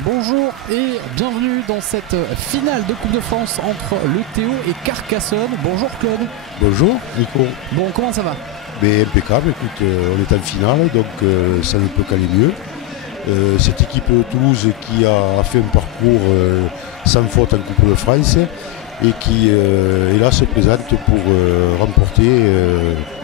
Bonjour et bienvenue dans cette finale de Coupe de France entre le Théo et Carcassonne. Bonjour Claude. Bonjour Nico. Bon, comment ça va? Mais impeccable, écoute, on est en finale, donc ça ne peut qu'aller mieux. Cette équipe de Toulouse qui a fait un parcours sans faute en Coupe de France et qui est là se présente pour remporter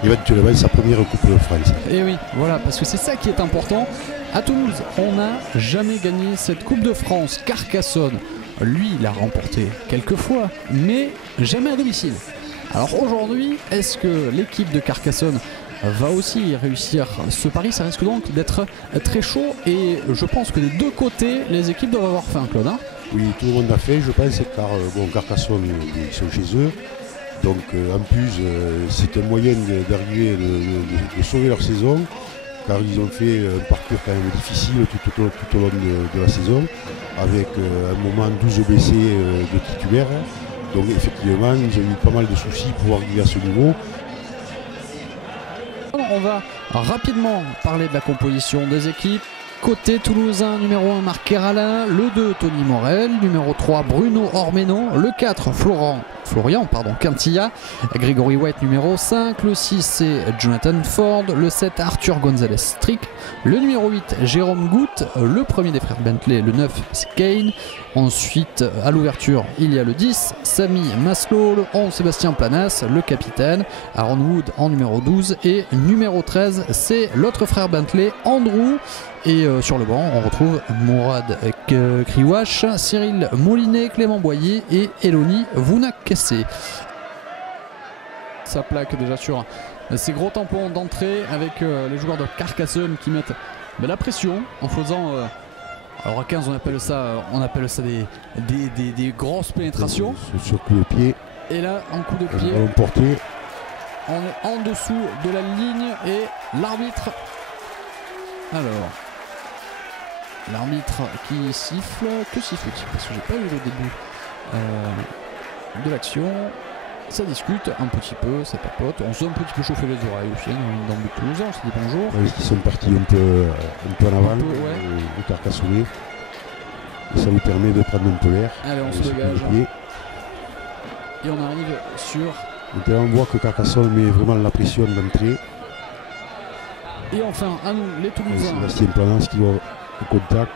éventuellement sa première Coupe de France. Et oui, voilà, parce que c'est ça qui est important. À Toulouse, on n'a jamais gagné cette Coupe de France. Carcassonne, lui, l'a remporté quelques fois, mais jamais à domicile. Alors aujourd'hui, est-ce que l'équipe de Carcassonne va aussi réussir ce pari? Ça risque donc d'être très chaud et je pense que des deux côtés, les équipes doivent avoir faim, Claude. Oui, tout le monde a fait, je pense, car Carcassonne, ils sont chez eux. Donc en plus, c'est un moyen d'arriver, de sauver leur saison, car ils ont fait un parcours quand même difficile tout au long de la saison, avec un moment 12 blessés de titulaires. Donc effectivement, ils ont eu pas mal de soucis pour arriver à ce niveau. On va rapidement parler de la composition des équipes. Côté toulousain, numéro 1 Marc Keralin, le 2 Tony Morel, numéro 3 Bruno Ormeno, le 4 Florian Quintilla, Grégory White numéro 5, le 6 c'est Jonathan Ford, le 7 Arthur Gonzalez Strick, le numéro 8 Jérôme Goutte, le premier des frères Bentley, le 9 c'est Kane, ensuite à l'ouverture il y a le 10 Samy Maslow, le 11 Sébastien Planas, le capitaine Aaron Wood en numéro 12 et numéro 13 c'est l'autre frère Bentley, Andrew. Et sur le banc, on retrouve Mourad Kriwash, Cyril Molinet, Clément Boyer et Eloni Vounakessé. Ça plaque déjà sur ces gros tampons d'entrée avec les joueurs de Carcassonne qui mettent la pression en faisant... alors à 15 on appelle ça des grosses pénétrations. Sur coup de pied. Et là, en coup de pied, on est en dessous de la ligne et l'arbitre... Alors... L'arbitre qui siffle, que siffle-t-il? Parce que j'ai pas eu le début de l'action. Ça discute un petit peu, ça papote. On s'est un petit peu chauffé les oreilles aussi dans le Toulousain, on s'est dit bonjour. Oui, ils sont partis un peu en avant, les Carcassonnais. Et ça nous permet de prendre un peu l'air. Allez, on se dégage. Et on arrive sur... Donc là, on voit que Carcassonne met vraiment la pression d'entrée. Et enfin, à nous, les Toulousains. Sébastien Planas qui va au contact.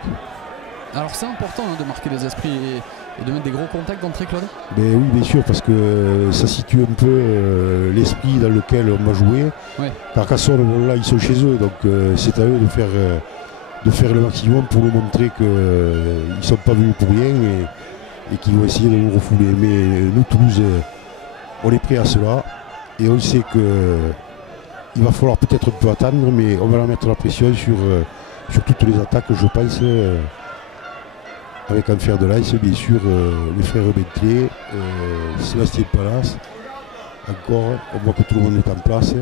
Alors c'est important de marquer les esprits et de mettre des gros contacts d'entrée, Claude. Ben oui, bien sûr, parce que ça situe un peu l'esprit dans lequel on va jouer. Ouais. Carcassonne, là, ils sont chez eux, donc c'est à eux de faire le maximum pour nous montrer qu'ils ne sont pas venus pour rien et qu'ils vont essayer de nous refouler. Mais nous, Toulouse, on est prêts à cela et on sait qu'il va falloir peut-être un peu attendre, mais on va leur mettre la pression sur toutes les attaques, je pense, avec un fer de lance, bien sûr, les frères Bentley, Sébastien Palas. Encore, on voit que tout le monde est en place.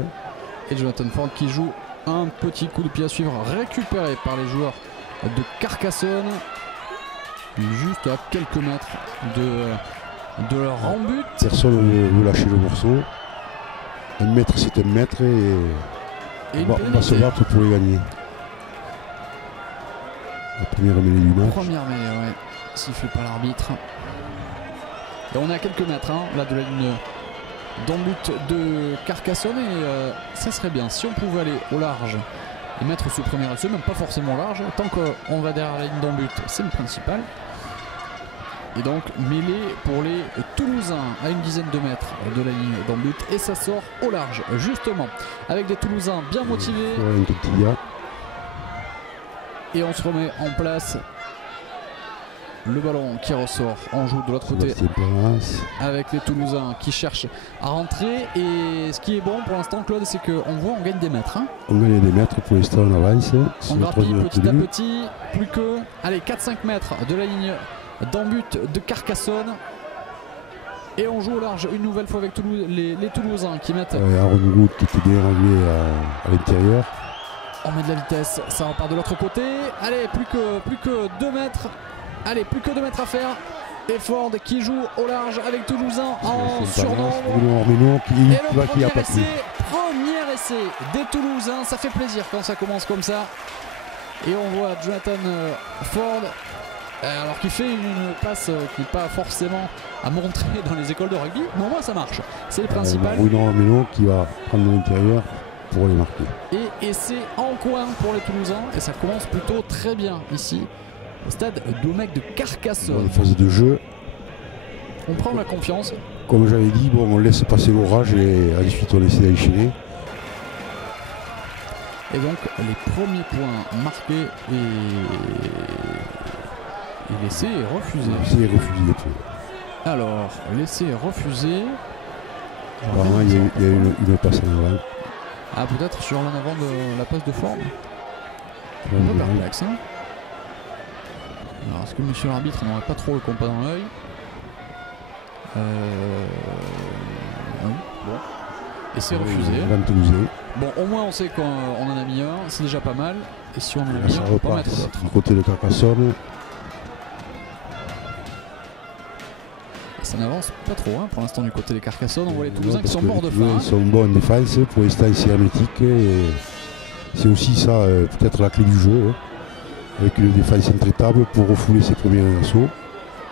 Et Jonathan Ford qui joue un petit coup de pied à suivre, récupéré par les joueurs de Carcassonne, juste à quelques mètres de leur but. Personne ne veut lâcher le morceau. Un mètre, c'est un mètre et on va se battre pour les gagner. La première mêlée du match. Première mêlée, ouais. Sifflé par l'arbitre. Et on est à quelques mètres là de la ligne d'en-but de Carcassonne et ça serait bien si on pouvait aller au large et mettre ce premier essai, même pas forcément large, tant qu'on va derrière la ligne d'en-but, c'est le principal. Et donc mêlée pour les Toulousains à une dizaine de mètres de la ligne d'en-but et ça sort au large justement avec des Toulousains bien motivés. Et on se remet en place. Le ballon qui ressort, on joue de l'autre côté avec les Toulousains qui cherchent à rentrer. Et ce qui est bon pour l'instant, Claude, c'est qu'on voit on gagne des mètres. On gagne des mètres, pour l'instant on avance. On grappille petit à petit, plus que 4-5 mètres de la ligne d'en-but de Carcassonne. Et on joue au large une nouvelle fois avec les Toulousains qui mettent... Aaron Wood qui était bien arrivé à l'intérieur. On met de la vitesse, ça repart de l'autre côté. Allez, plus que 2 mètres. Allez, plus que 2 mètres à faire. Et Ford qui joue au large avec Toulousain en surnombre. Et le premier essai des Toulousains, ça fait plaisir quand ça commence comme ça. Et on voit Jonathan Ford Alors qu'il fait une passe qui n'est pas forcément à montrer dans les écoles de rugby, mais au moins ça marche. C'est le principal. Bruno Armeno qui va prendre l'intérieur pour les marquer. Et c'est en coin pour les Toulousains. Et ça commence plutôt très bien ici, au stade Domecq de Carcassonne. Dans les phases de jeu. On prend la confiance. Comme j'avais dit, bon, on laisse passer l'orage et ensuite on essaie d'enchaîner. Et donc les premiers points marqués et laissés et refusés. Laissés et refusés. Alors, laissés et refusés. Apparemment, il y a une passe en avant. Ah, peut-être sur l'en avant de la passe de forme. Un peu perplexe. Hein. Alors, est-ce que monsieur l'arbitre n'aurait pas trop le compas dans l'œil? Oui, bon. Et c'est refusé. Bon, au moins on sait qu'on en a mis un, c'est déjà pas mal. Et si on en a mis un, on peut pas mettre d'autres. Du côté de Carcassonne. Ça n'avance pas trop hein, pour l'instant du côté des Carcassonne. On voit les Toulousains qui sont morts de faim. Ils sont bons en défense, pour l'instant c'est hermétique. Et c'est aussi ça, peut-être la clé du jeu. Hein, avec une défense intraitable pour refouler ses premiers assauts.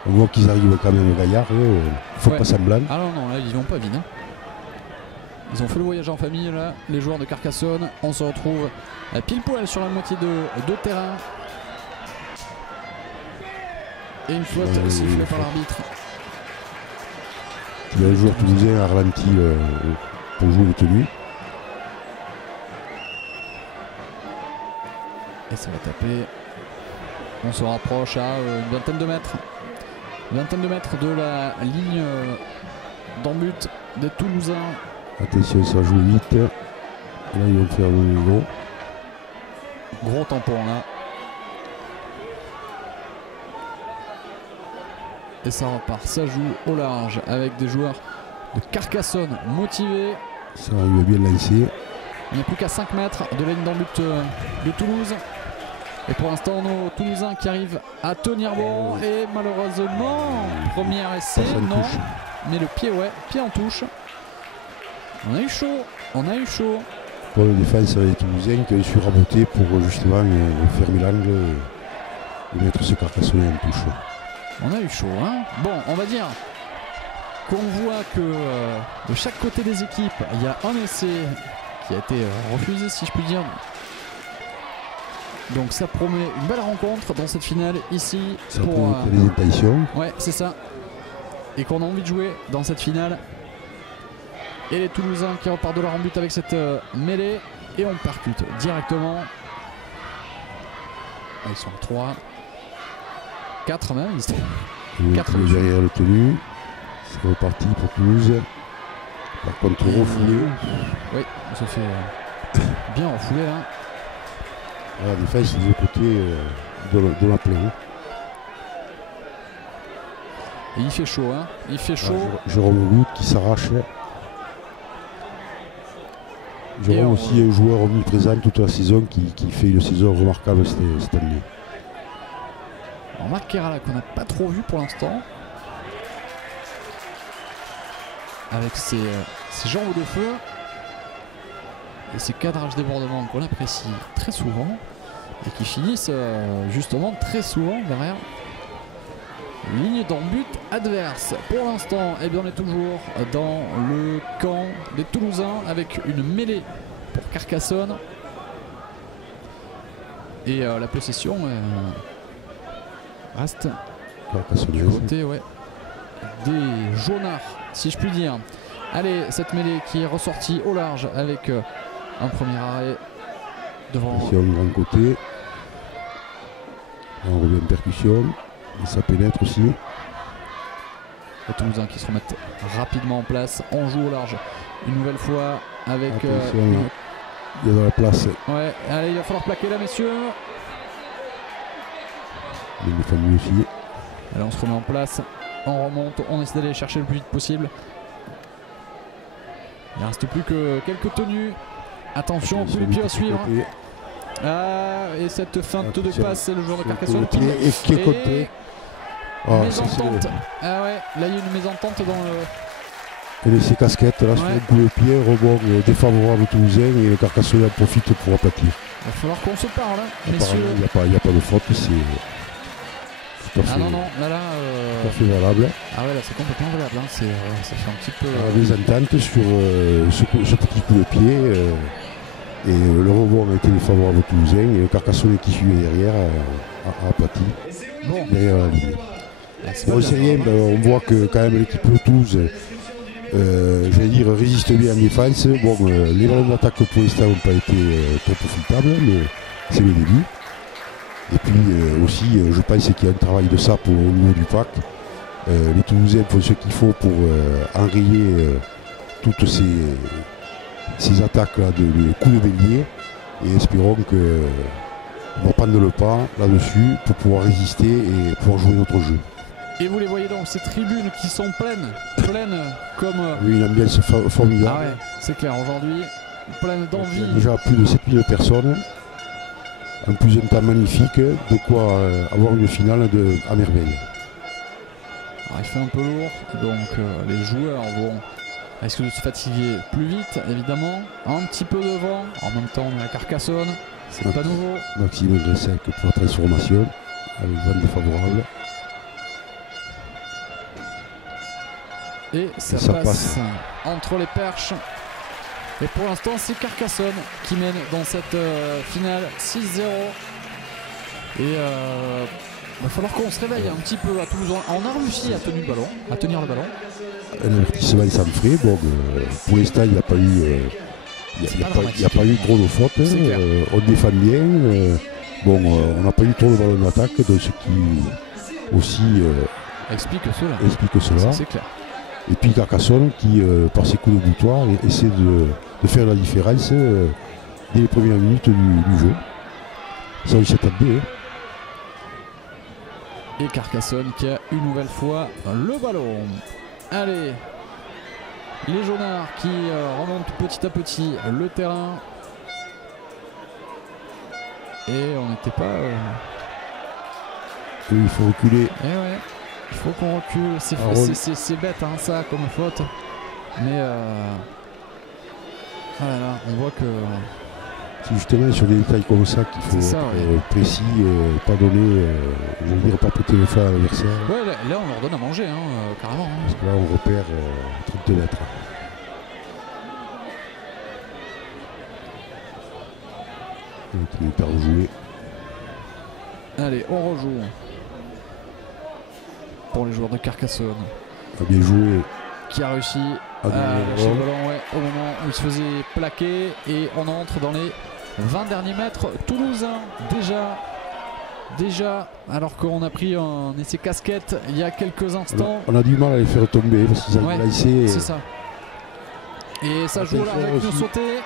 On voit qu'ils arrivent quand même gaillards. Il ne faut pas semblant. Ah non, là ils vont pas vite. Hein. Ils ont fait le voyage en famille là, les joueurs de Carcassonne. On se retrouve à pile poil sur la moitié de terrain. Et une faute sifflée par l'arbitre. Il y a un joueur toulousain à ralenti pour jouer les tenues. Et ça va taper. On se rapproche à une vingtaine de mètres. Une vingtaine de mètres de la ligne d'en but des Toulousains. Attention, ça joue vite. Là, ils vont faire le niveau. Gros tampon là. Et ça repart, ça joue au large avec des joueurs de Carcassonne motivés. Ça arrive bien lancé. Il n'y a plus qu'à 5 mètres de la ligne d'en but de Toulouse. Et pour l'instant, nos Toulousains qui arrivent à tenir bon. Et malheureusement, premier essai, non. Mais le pied, ouais, pied en touche. On a eu chaud, on a eu chaud. Pour la défense, les Toulousains qui ont su raboter pour justement fermer l'angle et mettre ce Carcassonnais en touche. On a eu chaud, hein. Bon, on va dire qu'on voit que de chaque côté des équipes, il y a un essai qui a été refusé, si je puis dire. Donc ça promet une belle rencontre dans cette finale ici. Ça pour les intentions. Ouais, c'est ça. Et qu'on a envie de jouer dans cette finale. Et les Toulousains qui repartent de leur en but avec cette mêlée. Et on percute directement. Ils sont à 3. 4 même. Ils 4 derrière le tenu. C'est reparti pour Toulouse. Par contre, refoulé. Oui, on se fait bien refoulé là. La défense du côté de la plaine. Et il fait chaud, hein. Il fait chaud. Jérôme Goutte qui s'arrache. Jérôme aussi un joueur omniprésent toute la saison qui fait une saison remarquable cette année. Alors Marc Kerala qu'on n'a pas trop vu pour l'instant. Avec ses jambes de feu. Et ces cadrages débordements qu'on apprécie très souvent et qui finissent justement très souvent derrière ligne d'en but adverse. Pour l'instant, eh bien, on est toujours dans le camp des Toulousains avec une mêlée pour Carcassonne et la possession reste du côté des jaunards, si je puis dire. Allez, cette mêlée qui est ressortie au large avec un premier arrêt devant. Percussion de grand côté. On revient en percussion. Et ça pénètre aussi. Les Toulousains qui se remettent rapidement en place. On joue au large une nouvelle fois avec. Il y a de la place. Ouais, allez, il va falloir plaquer là, messieurs. Il est famille aussi. Allez, on se remet en place. On remonte. On essaie d'aller chercher le plus vite possible. Il ne reste plus que quelques tenues. Attention, tous les pieds à suivre. Et cette feinte de passe, c'est le joueur de Carcassonne qui est côté. Mésentente. Ah ouais, là il y a une mésentente dans le. Et ces casquettes là sur le coup de pied, rebond défavorable toulousain et le Carcassonne en profite pour aplatir. Il va falloir qu'on se parle, hein, messieurs. Il n'y a pas de faute, tout à fait. Ah non, là, Tout à fait valable. Ah ouais, là c'est complètement valable, hein. Ça fait un petit peu... Des ententes sur ce petit coup de pied. Et le rebond a été défavorable aux Toulousains et le Carcassonne qui suivait derrière a aplati derrière la ligne. Pour le Syrien, on voit que quand même l'équipe de Toulouse j'allais dire résiste bien en défense. Bon, les ballons d'attaque pour l'instant n'ont pas été très profitables, mais c'est le début. Et puis aussi, je pense qu'il y a un travail de sape au niveau du pack. Les Toulousains font ce qu'il faut pour enrayer toutes ces attaques-là de coups de bélier. Et espérons qu'on va prendre le pas là-dessus pour pouvoir résister et pouvoir jouer notre jeu. Et vous les voyez donc, ces tribunes qui sont pleines comme... Oui, une ambiance formidable. Ah ouais, c'est clair, aujourd'hui, pleine d'envie. Il y a déjà plus de 7000 personnes. En plus un temps magnifique, de quoi avoir une finale à merveille. Alors, il fait un peu lourd, donc les joueurs risquent de se fatiguer plus vite, évidemment. Un petit peu de vent, en même temps on est à Carcassonne, c'est pas nouveau. Maxime Gressec pour la transformation, avec vent défavorable. Et ça passe entre les perches. Et pour l'instant, c'est Carcassonne qui mène dans cette finale 6-0. Et va falloir qu'on se réveille un petit peu à Toulouse. On a réussi à tenir le ballon. Un avertissement sans frais. Bon, pour l'instant, il n'y a pas eu, il y a pas eu trop de fautes. On défend bien. On n'a pas eu trop de ballons d'attaque, donc ce qui aussi explique cela. Ça, c'est clair. Et puis Carcassonne qui, par ses coups de boutoir, essaie de faire la différence dès les premières minutes du jeu. Ça, on s'y attendait. Et Carcassonne qui a une nouvelle fois le ballon. Allez, les jaunards qui remontent petit à petit le terrain. Et on n'était pas... Oui, il faut reculer. Eh ouais. Il faut qu'on recule, c'est bête hein, ça comme faute, mais voilà, on voit que... C'est justement sur des détails comme ça qu'il faut être précis, pas donner, je veux dire pas péter le feu à l'adversaire. Ouais, là on leur donne à manger, carrément. Parce que là on repère 32 mètres. Donc il est à rejouer. Allez, on rejoue. Pour les joueurs de Carcassonne. Bien joué. Qui a réussi à lâcher le ballon au moment où il se faisait plaquer. Et on entre dans les 20 derniers mètres toulousains. Déjà, alors qu'on a pris un essai casquette il y a quelques instants. On a du mal à les faire tomber parce qu'ils ont laissé. C'est ça. Et ça joue là avec nos sautés.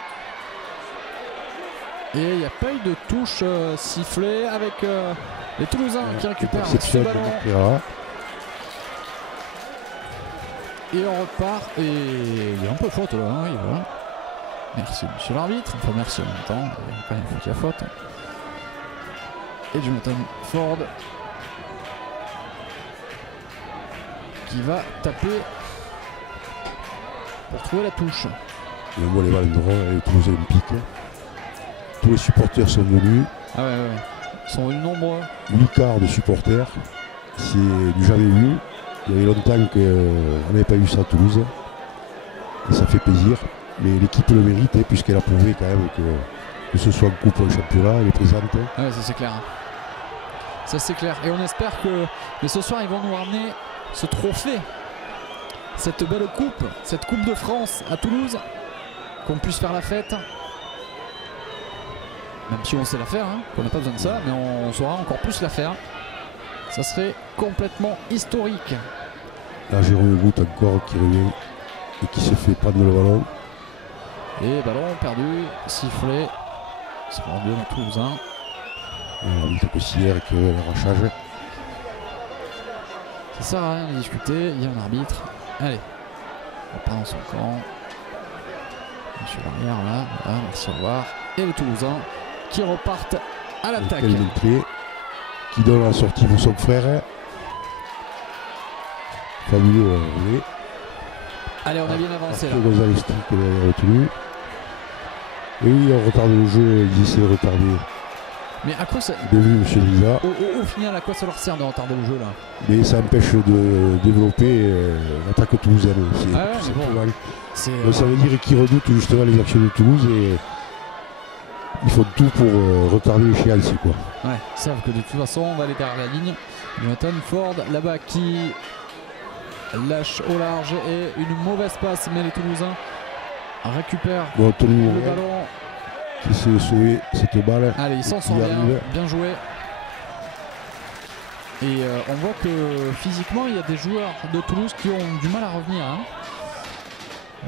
Et il n'y a pas eu de touche sifflée avec les Toulousains qui récupèrent ce ballon. Et on repart, et il y a un peu de faute là, voilà. Merci monsieur l'arbitre, enfin merci en même temps, il y a quand même qu'il y a faute. Et Jonathan Ford qui va taper pour trouver la touche. Et on voit les ballons de rond, les Toulousains piquent. Tous les supporters sont venus. Ah ouais. Ils sont venus nombreux. 8 quarts de supporters, c'est du jamais vu. Il y avait longtemps qu'on n'avait pas eu ça à Toulouse. Et ça fait plaisir. Mais l'équipe le mérite, puisqu'elle a prouvé quand même que ce soit en coupe ou en championnat, elle est présente. Ouais, ça c'est clair. Ça c'est clair. Et on espère que ce soir ils vont nous ramener ce trophée. Cette belle coupe, cette coupe de France à Toulouse. Qu'on puisse faire la fête. Même si on sait la faire, qu'on n'a pas besoin de ça, mais on saura encore plus la faire. Ça serait complètement historique. Là, Jérôme Goutte encore qui revient et qui se fait prendre le ballon. Et ballon perdu, sifflé. C'est rendu à Toulousain. L'arbitre considère que l'arrachage. Ça sert à rien de discuter, il y a un arbitre. Allez, on repart dans son camp. Monsieur l'arrière là, voilà, merci, au revoir. Et les Toulousains qui repartent à l'attaque. Qui donne la sortie pour son frère. Fabuleux. Allez, on a bien avancé là. Gonzalez qui est derrière retenu. Et oui, on retarde le jeu, ils essaient de retarder Mais à quoi ça... Bien vu, monsieur Lisa. Au final, à quoi ça leur sert de retarder le jeu là? Mais ça empêche de développer l'attaque toulousaine. Ah ouais, tout mais bon, simplement. Ça veut dire qu'ils redoutent justement les actions de Toulouse et ils font tout pour retarder l'échéance, quoi. Ouais, ils savent que de toute façon, on va aller derrière la ligne. Jonathan Ford là-bas qui lâche au large et une mauvaise passe, mais les Toulousains récupèrent Bon, Tony le Morel ballon. qui s'est sauvé cette balle. Allez, ils s'en Qui sortent arrive. bien joué. Et on voit que physiquement, il y a des joueurs de Toulouse qui ont du mal à revenir. Hein.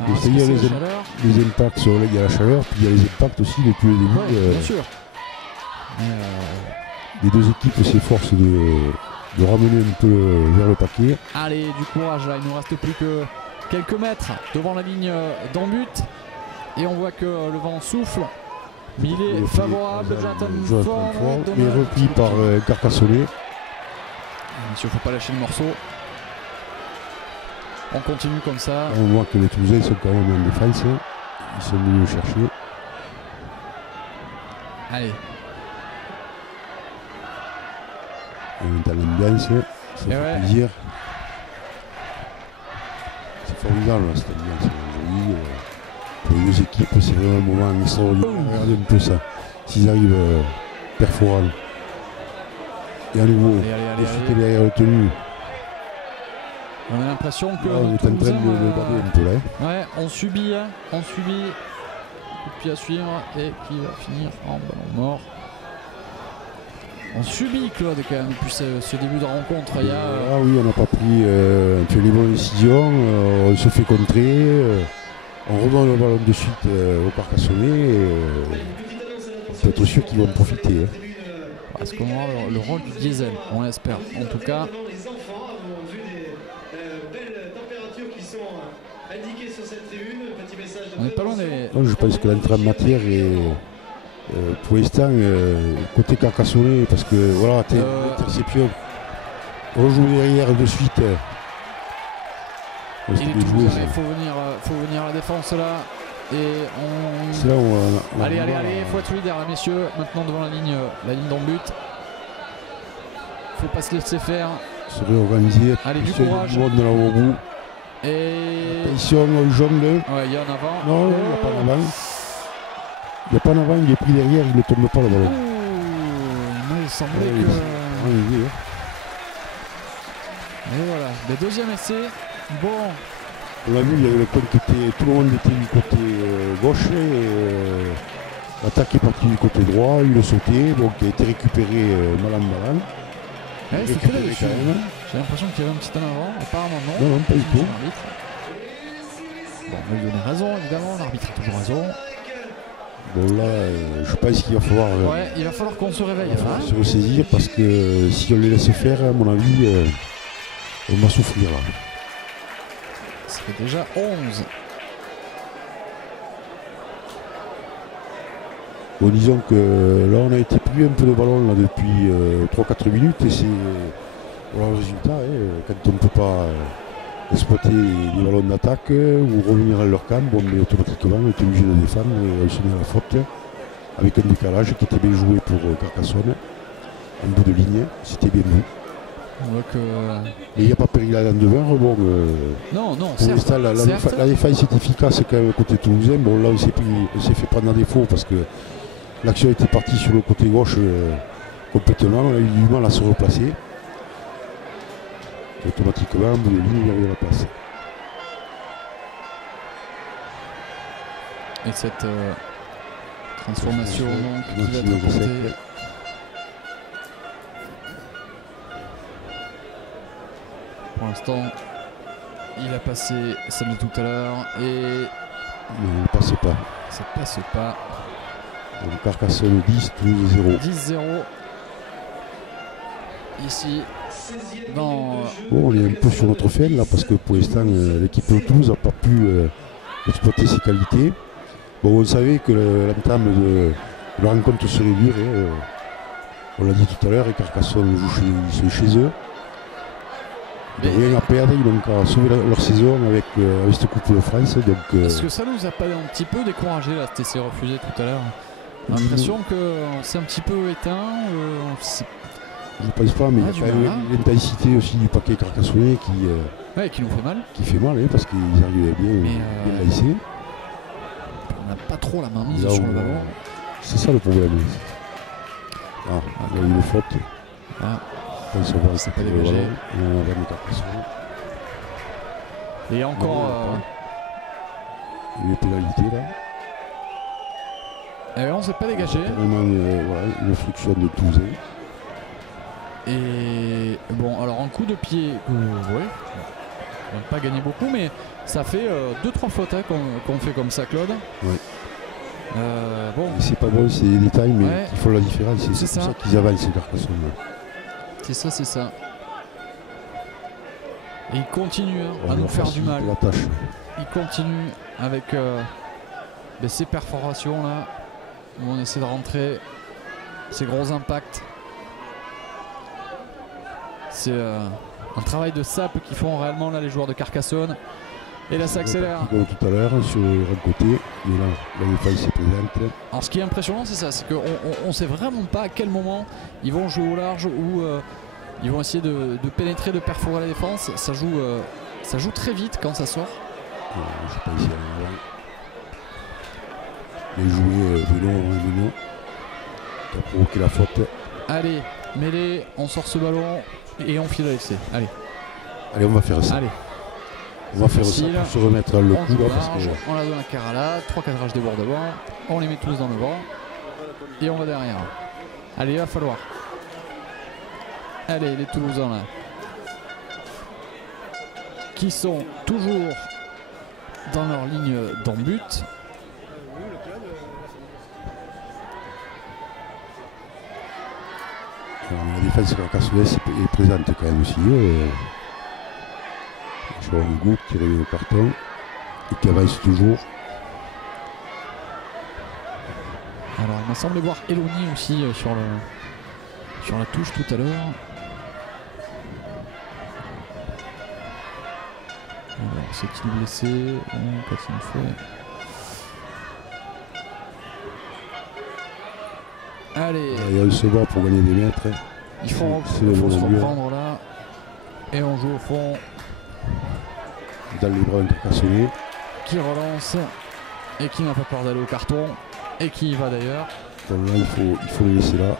Alors, Il y a la les chaleur? impacts, il y a la chaleur, puis il y a les impacts aussi depuis le début. Ouais, bien sûr. Les deux équipes s'efforcent de ramener un peu vers le paquet. Allez, du courage là, il ne nous reste plus que quelques mètres devant la ligne d'en but. Et on voit que le vent souffle. Mais il est favorable, Jonathan Ford. Il est repris par Carcassonne. Monsieur, faut pas lâcher le morceau. On continue comme ça. On voit que les Toulousains sont quand même en défense. Ils sont venus le chercher. Allez. On est dans l'ambiance. Ça fait plaisir. C'est formidable cette ambiance aujourd'hui. Pour les deux équipes, c'est vraiment un moment extraordinaire. Regardez un peu ça. S'ils arrivent perforants. Et à nouveau, de chuter derrière le tenu. On a l'impression que on est en train de le barrer un peu là. Ouais, on subit. Coup de pied à suivre et qui va finir en ballon mort. On subit, Claude, quand même depuis ce début de rencontre. Ah oui, on n'a pas pris les bonnes décisions, on se fait contrer, on redonne le ballon de suite au Carcassonnais. On peut être sûr qu'ils vont en profiter. Hein. Parce qu'on aura le rôle du diesel, on l'espère. En tout cas. On n'est pas loin des... Je pense que l'entrée en matière est pour l'instant côté Carcassonne, parce que voilà, l'interception, on joue derrière de suite. Il faut venir à la défense là. Et on... C'est là où allez, faut être solidaire là, messieurs. Maintenant devant la ligne d'en but. Faut pas se laisser faire. Se réorganiser. Allez, du courage. Monde là au bout. Et... Attention, on jongle. Ouais, il y a un avant. Non, il n'y a pas en avant. Il n'y a pas en avant, il est pris derrière, il ne tombe pas le ballon. Moi, il semblait que... Et voilà, le deuxième essai. Bon. On l'a vu, il y avait le coin qui était, tout le monde était du côté gauche et l'attaque est partie du côté droit, il a sauté, donc il a été récupéré mal en mal. Ouais, c'était là-dessus. J'ai l'impression qu'il y avait un petit en avant, apparemment non. Non, pas du tout. Bon, on va lui donner raison, évidemment, l'arbitre a toujours raison. Bon là, je pense qu'il va falloir... ouais, il va falloir qu'on se réveille. Il va falloir se ressaisir parce que si on les laisse faire, à mon avis, on va souffrir là. Ça fait déjà 11. Bon, disons que là, on a été pris un peu de ballon là, depuis 3-4 minutes et c'est voilà le résultat. Hein, quand on ne peut pas exploiter les ballons d'attaque ou revenir à leur camp, bon, mais automatiquement, on était obligé de défendre et on se met à la faute avec un décalage qui était bien joué pour Carcassonne. En bout de ligne, c'était bien vu. On voit que... Mais il n'y a pas péril à l'endemain, rebond. Non, pour l'instant, la défense est efficace quand même côté toulousain. Bon, là, on s'est fait prendre à défaut parce que l'action était partie sur le côté gauche complètement. On a eu du mal à se replacer. Et automatiquement, en bout de ligne, il y avait la place. Et cette transformation donc, qui va être apportée. Pour l'instant, il a passé celle de tout à l'heure et... Mais il ne passe pas. Ça ne passe pas. Donc Carcassonne 10, Toulouse 0. 10-0. Ici, dans... Bon, on est un peu sur notre fin là parce que pour l'instant, l'équipe de Toulouse n'a pas pu exploiter ses qualités. Bon, on savait que l'entame de la rencontre serait dure. On l'a dit tout à l'heure, et Carcassonne joue chez eux. Ils n'ont rien à perdre, ils n'ont qu'à sauver leur saison avec cette Coupe de France. Est-ce que ça nous a pas un petit peu découragé là, cet essai refusé tout à l'heure? On a l'impression qu'on s'est un petit peu éteint. Je pense pas, mais il y a quand même l'intensité aussi du paquet carcassonnais qui nous fait mal. Qui fait mal, hein, parce qu'ils arrivaient bien laissés. On n'a pas trop la main mise sur le ballon. C'est ça le problème. Ah, il y a eu une faute. Ah. Ça peut dégager. On va mettre Carcassonne. Et encore. Il y a une pénalité là. Et on ne s'est pas dégagé. Vraiment une friction de Toulouse. Et bon, alors un coup de pied, ouais, on n'a pas gagné beaucoup, mais ça fait 2-3 fautes hein, qu'on fait comme ça, Claude. Ouais. Bon. C'est pas bon, c'est des détails, mais qui font la différence. C'est pour ça qu'ils avancent ces Carcassonne. C'est ça. Et il continue à nous faire du mal. Il continue avec ces perforations là, où on essaie de rentrer, ces gros impacts. C'est un travail de sape qu'ils font réellement là les joueurs de Carcassonne. Et là ça accélère. Comme tout à l'heure sur le côté, mais là les failles se présentent. Alors ce qui est impressionnant c'est ça, c'est qu'on ne sait vraiment pas à quel moment ils vont jouer au large ou ils vont essayer de pénétrer, de perforer la défense. Ça joue très vite quand ça sort. Je sais pas ici les jouets Benoît qui a provoqué la faute. Allez, mêlée, on sort ce ballon et on file à l'FC. Allez, on va faire ça. Allez. On va faire ça pour se remettre le coup là parce que... On la donne à Carala, 3 cadrages débordements, on les met tous dans le vent et on va derrière. Allez, il va falloir. Allez, les Toulousains là, qui sont toujours dans leur ligne d'en-but. La défense carcassonnaise est présente quand même aussi. Je vois un groupe qui revient au carton et qui avance toujours. Alors il m'a semblé voir Eloni aussi sur la touche tout à l'heure. Alors c'est-il blessé? Qu'est-ce qu'il fait? Allez. Il y a un second pour gagner des mètres. Il faut se reprendre là. Et on joue au fond. Dans les bras Carcassonne. Qui relance. Et qui n'a pas peur d'aller au carton. Et qui y va d'ailleurs. Donc là il faut le laisser là.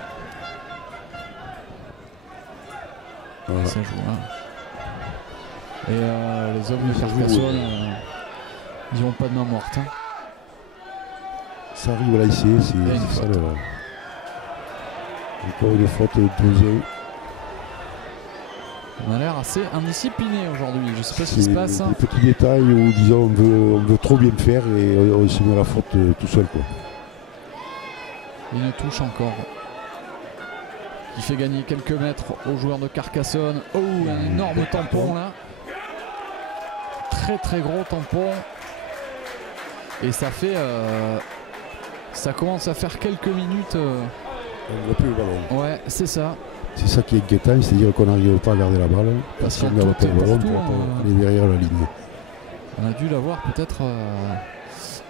Voilà. Ça joue là. Et les hommes de Carcassonne, ils n'ont pas de main morte. Hein. Ça arrive là ici, c'est ça là. Encore une faute de 2-1. On a l'air assez indiscipliné aujourd'hui. Je ne sais pas ce qui se passe. Des petits détails où disons on veut trop bien faire et on se met à la faute tout seul quoi. Une touche encore qui fait gagner quelques mètres aux joueurs de Carcassonne. Oh, un énorme tampon là. Très très gros tampon. Et ça fait ça commence à faire quelques minutes. On ne voit plus le ballon. Ouais, c'est ça. C'est ça qui est inquiétant, c'est-à-dire qu'on n'arrive pas à garder la balle. Parce qu'on n'a pas le ballon pour aller derrière la ligne. On a dû l'avoir peut-être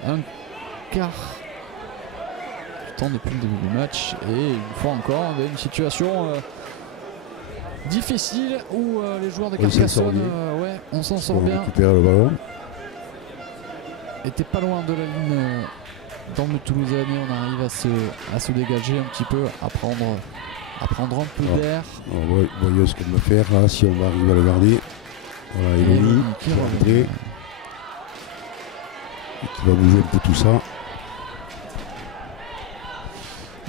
un quart du temps depuis le début du match. Et une fois encore, on avait une situation difficile où les joueurs de Carcassonne, on s'en sort bien. On récupère le ballon. Était pas loin de la ligne dans le Toulousain. On arrive à se dégager un petit peu, à prendre un peu d'air. Voyons ce qu'on va faire là, si on va arriver à le garder. Voilà, Eloni qui va rentrer et qui va bouger un peu tout ça.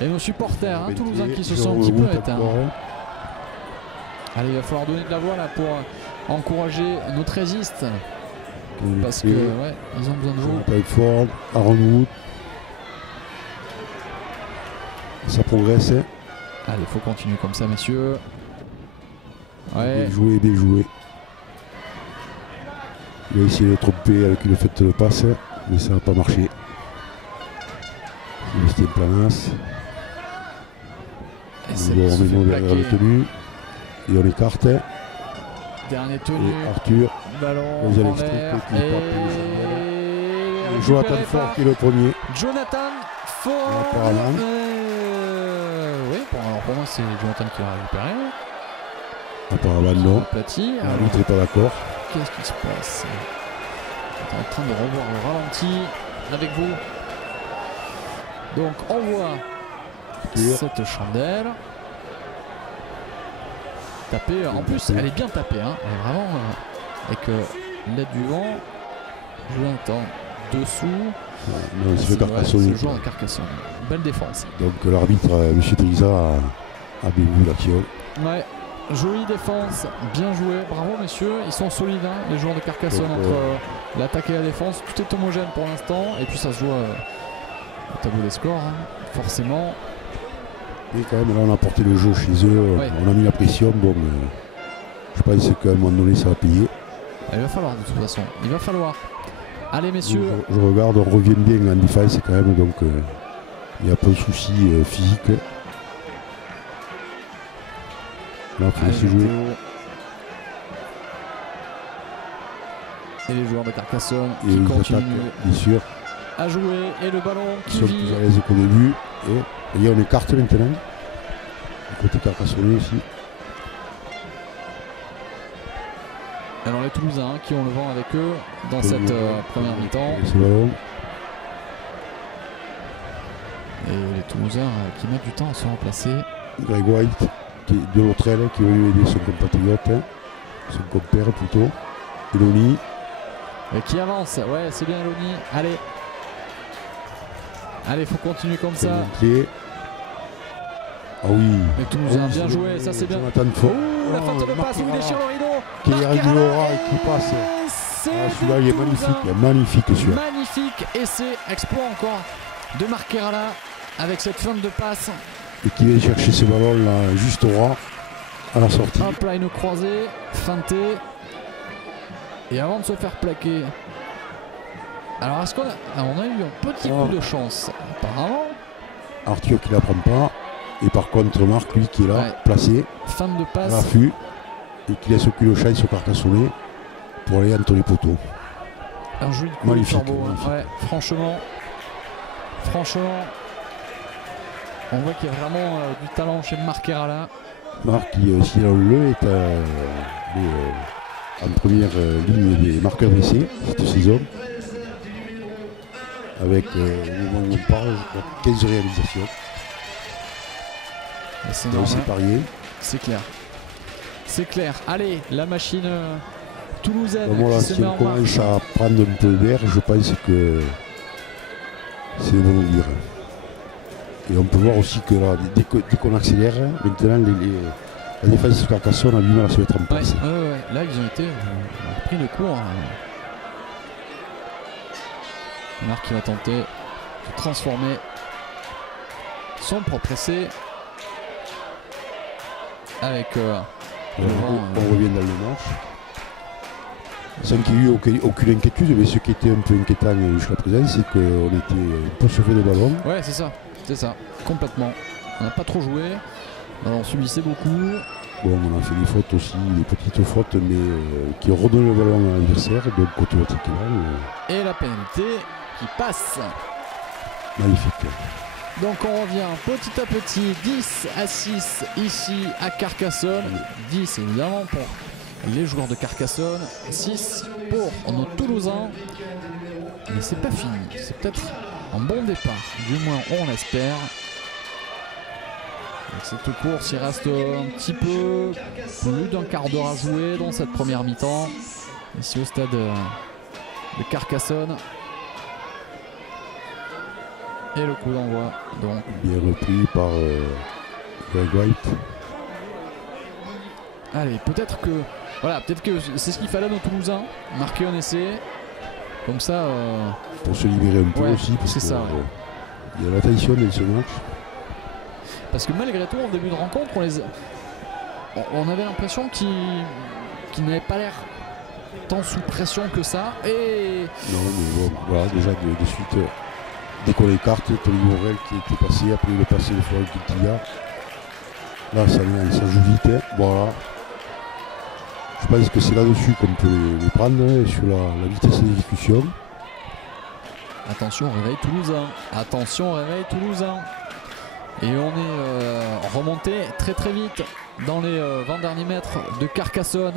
Et nos supporters toulousains qui se sont un petit peu éteints. Allez, il va falloir donner de la voix là pour encourager nos trésistes. Parce que ils ont besoin de vous. Ford, Aaron Wood. Ça progresse. Allez, il faut continuer comme ça, messieurs. Ouais. Bien joué. Il a essayé de tromper avec une fête de passe, mais ça n'a pas marché. Il est resté Planas. On met derrière le tenu. Et on écarte. Dernier tenu. Et Arthur. Ballon les en l'air. Jonathan récupéré Fort par qui est le premier. Jonathan Ford. Apparemment. Oui, alors pour moi c'est Jonathan qui l'a récupéré. Apparemment non. Aplati. L'arbitre n'est pas d'accord. Qu'est-ce qui se passe? On est en train de revoir le ralenti avec vous. Donc on voit cette chandelle tapée. En plus elle est bien tapée, hein. Elle est vraiment avec l'aide du vent. Jonathan dessous. Non, il se fait Carcassonne. C'est le joueur de Carcassonne. Belle défense. Donc l'arbitre, M. Trisa, a bien vu l'action. Ouais, jolie défense, bien joué, bravo messieurs, ils sont solides hein, les joueurs de Carcassonne entre l'attaque et la défense, tout est homogène pour l'instant et puis ça se joue au tableau des scores, hein, forcément. Et quand même là on a porté le jeu chez eux, ouais. On a mis la pression, bon je pense qu'à un moment donné ça va payer. Il va falloir de toute façon, il va falloir. Allez messieurs. Je regarde, on revient bien en défense quand même, donc il n'y a pas de souci physique. Là, il faut laisser jouer. Et les joueurs de Carcassonne et qui continuent bien sûr. À jouer. Et le ballon qui vit. Ils sont plus à l'aise qu'au début. Et on écarte maintenant. Du côté Carcassonne aussi. Alors les Toulousains qui ont le vent avec eux dans cette première mi-temps. Et les Toulousains qui mettent du temps à se remplacer. Greg White de l'autre aile qui va lui aider son compatriote, hein, son compère plutôt. Eloni. Et qui avance, ouais c'est bien Eloni. Allez. Allez, faut continuer comme ça. Ah oui. Les Toulousains bien joué, ça c'est bien. Oh, la feinte de passe, il déchire le rideau. Qui est Aguilera et qui passe. Celui-là il est magnifique, magnifique celui-là. Magnifique essai, exploit encore de Marquerala avec cette feinte de passe. Et qui vient chercher ce ballon là juste droit à la sortie. Hop là une croisée, feinté. Et avant de se faire plaquer. Alors est-ce qu'on a eu un petit coup de chance apparemment. Arthur qui la prend pas. Et par contre Marc lui qui est là, placé. Feinte de passe. À l'affût. Et qui laisse aucune chance au Carcassonne pour aller entre les poteaux. Un joli coup magnifique, de magnifique. Ouais, franchement, on voit qu'il y a vraiment du talent chez Marquerala. Marc qui aussi là le est en première ligne des marqueurs d'essai cette saison. Avec au moment où on parle, 15 réalisations. C'est parié. C'est clair. C'est clair. Allez, la machine toulousaine qui se met en marche. Si on commence à prendre un peu d'air, je pense que c'est bon dire. Et on peut voir aussi que là, dès qu'on accélère, maintenant la défense de Carcassonne a du mal à se mettre en place. Ouais. Là, ils ont été pris de court. Marc qui va tenter de transformer son propre essai avec on revient dans le match sans qu'il y ait eu aucune inquiétude, mais ce qui était un peu inquiétant jusqu'à présent, c'est qu'on était un peu chauffé de ballon. Ouais, c'est ça, complètement. On n'a pas trop joué, on subissait beaucoup. Bon, on a fait des fautes aussi, des petites fautes, mais qui redonnent le ballon à l'adversaire, donc côté vertical. Et la pénalité qui passe. Magnifique. Donc on revient petit à petit, 10-6 ici à Carcassonne. 10 évidemment pour les joueurs de Carcassonne, 6 pour nos Toulousains. Mais c'est pas fini, c'est peut-être un bon départ, du moins on l'espère. Avec cette course, il reste un petit peu plus d'un quart d'heure à jouer dans cette première mi-temps. Ici au stade de Carcassonne. Et le coup d'envoi donc. Bien repris par Greg White. Allez, peut-être que c'est ce qu'il fallait à nos Toulousains, marquer un essai. Comme ça. Pour se libérer un peu aussi, parce que ça, il y a la tension dans ce match. Parce que malgré tout, en début de rencontre, on avait l'impression qu'ils n'avaient pas l'air tant sous pression que ça. Et non, mais bon, voilà, déjà de suite. Dès qu'on écarte, Tony Morel qui était passé, après il est passé le Florent Quintilla. Là, ça joue vite. Hein. Voilà. Je pense que c'est là-dessus qu'on peut les prendre, hein, sur la vitesse d'exécution. Attention, réveil toulousain. Attention, réveil toulousain. Et on est remonté très très vite dans les 20 derniers mètres de Carcassonne.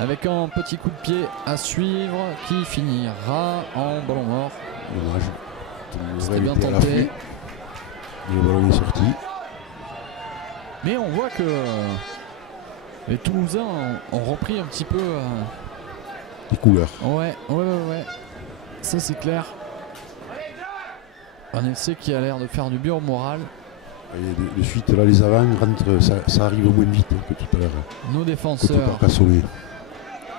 Avec un petit coup de pied à suivre qui finira en ballon mort. Dommage. C'était bien tenté. Le ballon est sorti. Mais on voit que les Toulousains ont repris un petit peu Les couleurs. Ouais. Ça c'est clair. Un essai qui a l'air de faire du bien au moral. Et de suite là les avants rentrent, ça arrive moins vite que tout à l'heure. Nos défenseurs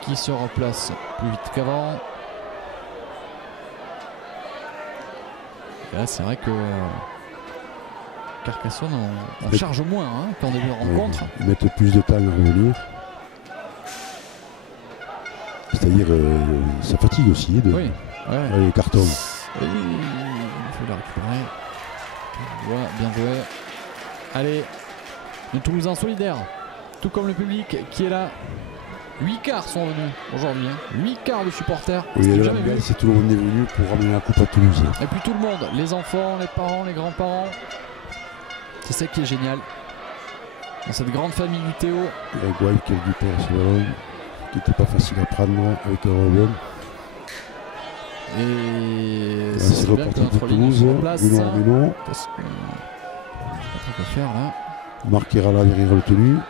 qui se replacent plus vite qu'avant. Et là c'est vrai que Carcassonne on charge moins qu'en début de rencontre. Ils mettent plus de temps à revenir. C'est-à-dire ça fatigue aussi les cartons. Et il faut la récupérer. Bien joué. Allez, le Toulousain solidaire, tout comme le public qui est là. 8 quarts sont venus aujourd'hui. 8 quarts de supporters. Oui, c'est tout le monde est venu pour ramener la coupe à Toulouse. Et puis tout le monde, les enfants, les parents, les grands-parents. C'est ça qui est génial. Dans cette grande famille du Théo. Il y a Guaï qui récupère ce ballon, qui n'était pas facile à prendre avec un rebond. Et c'est reparti de Toulouse. Bruno. Parce que pas trop quoi faire là. Marquera là derrière le tenu. Un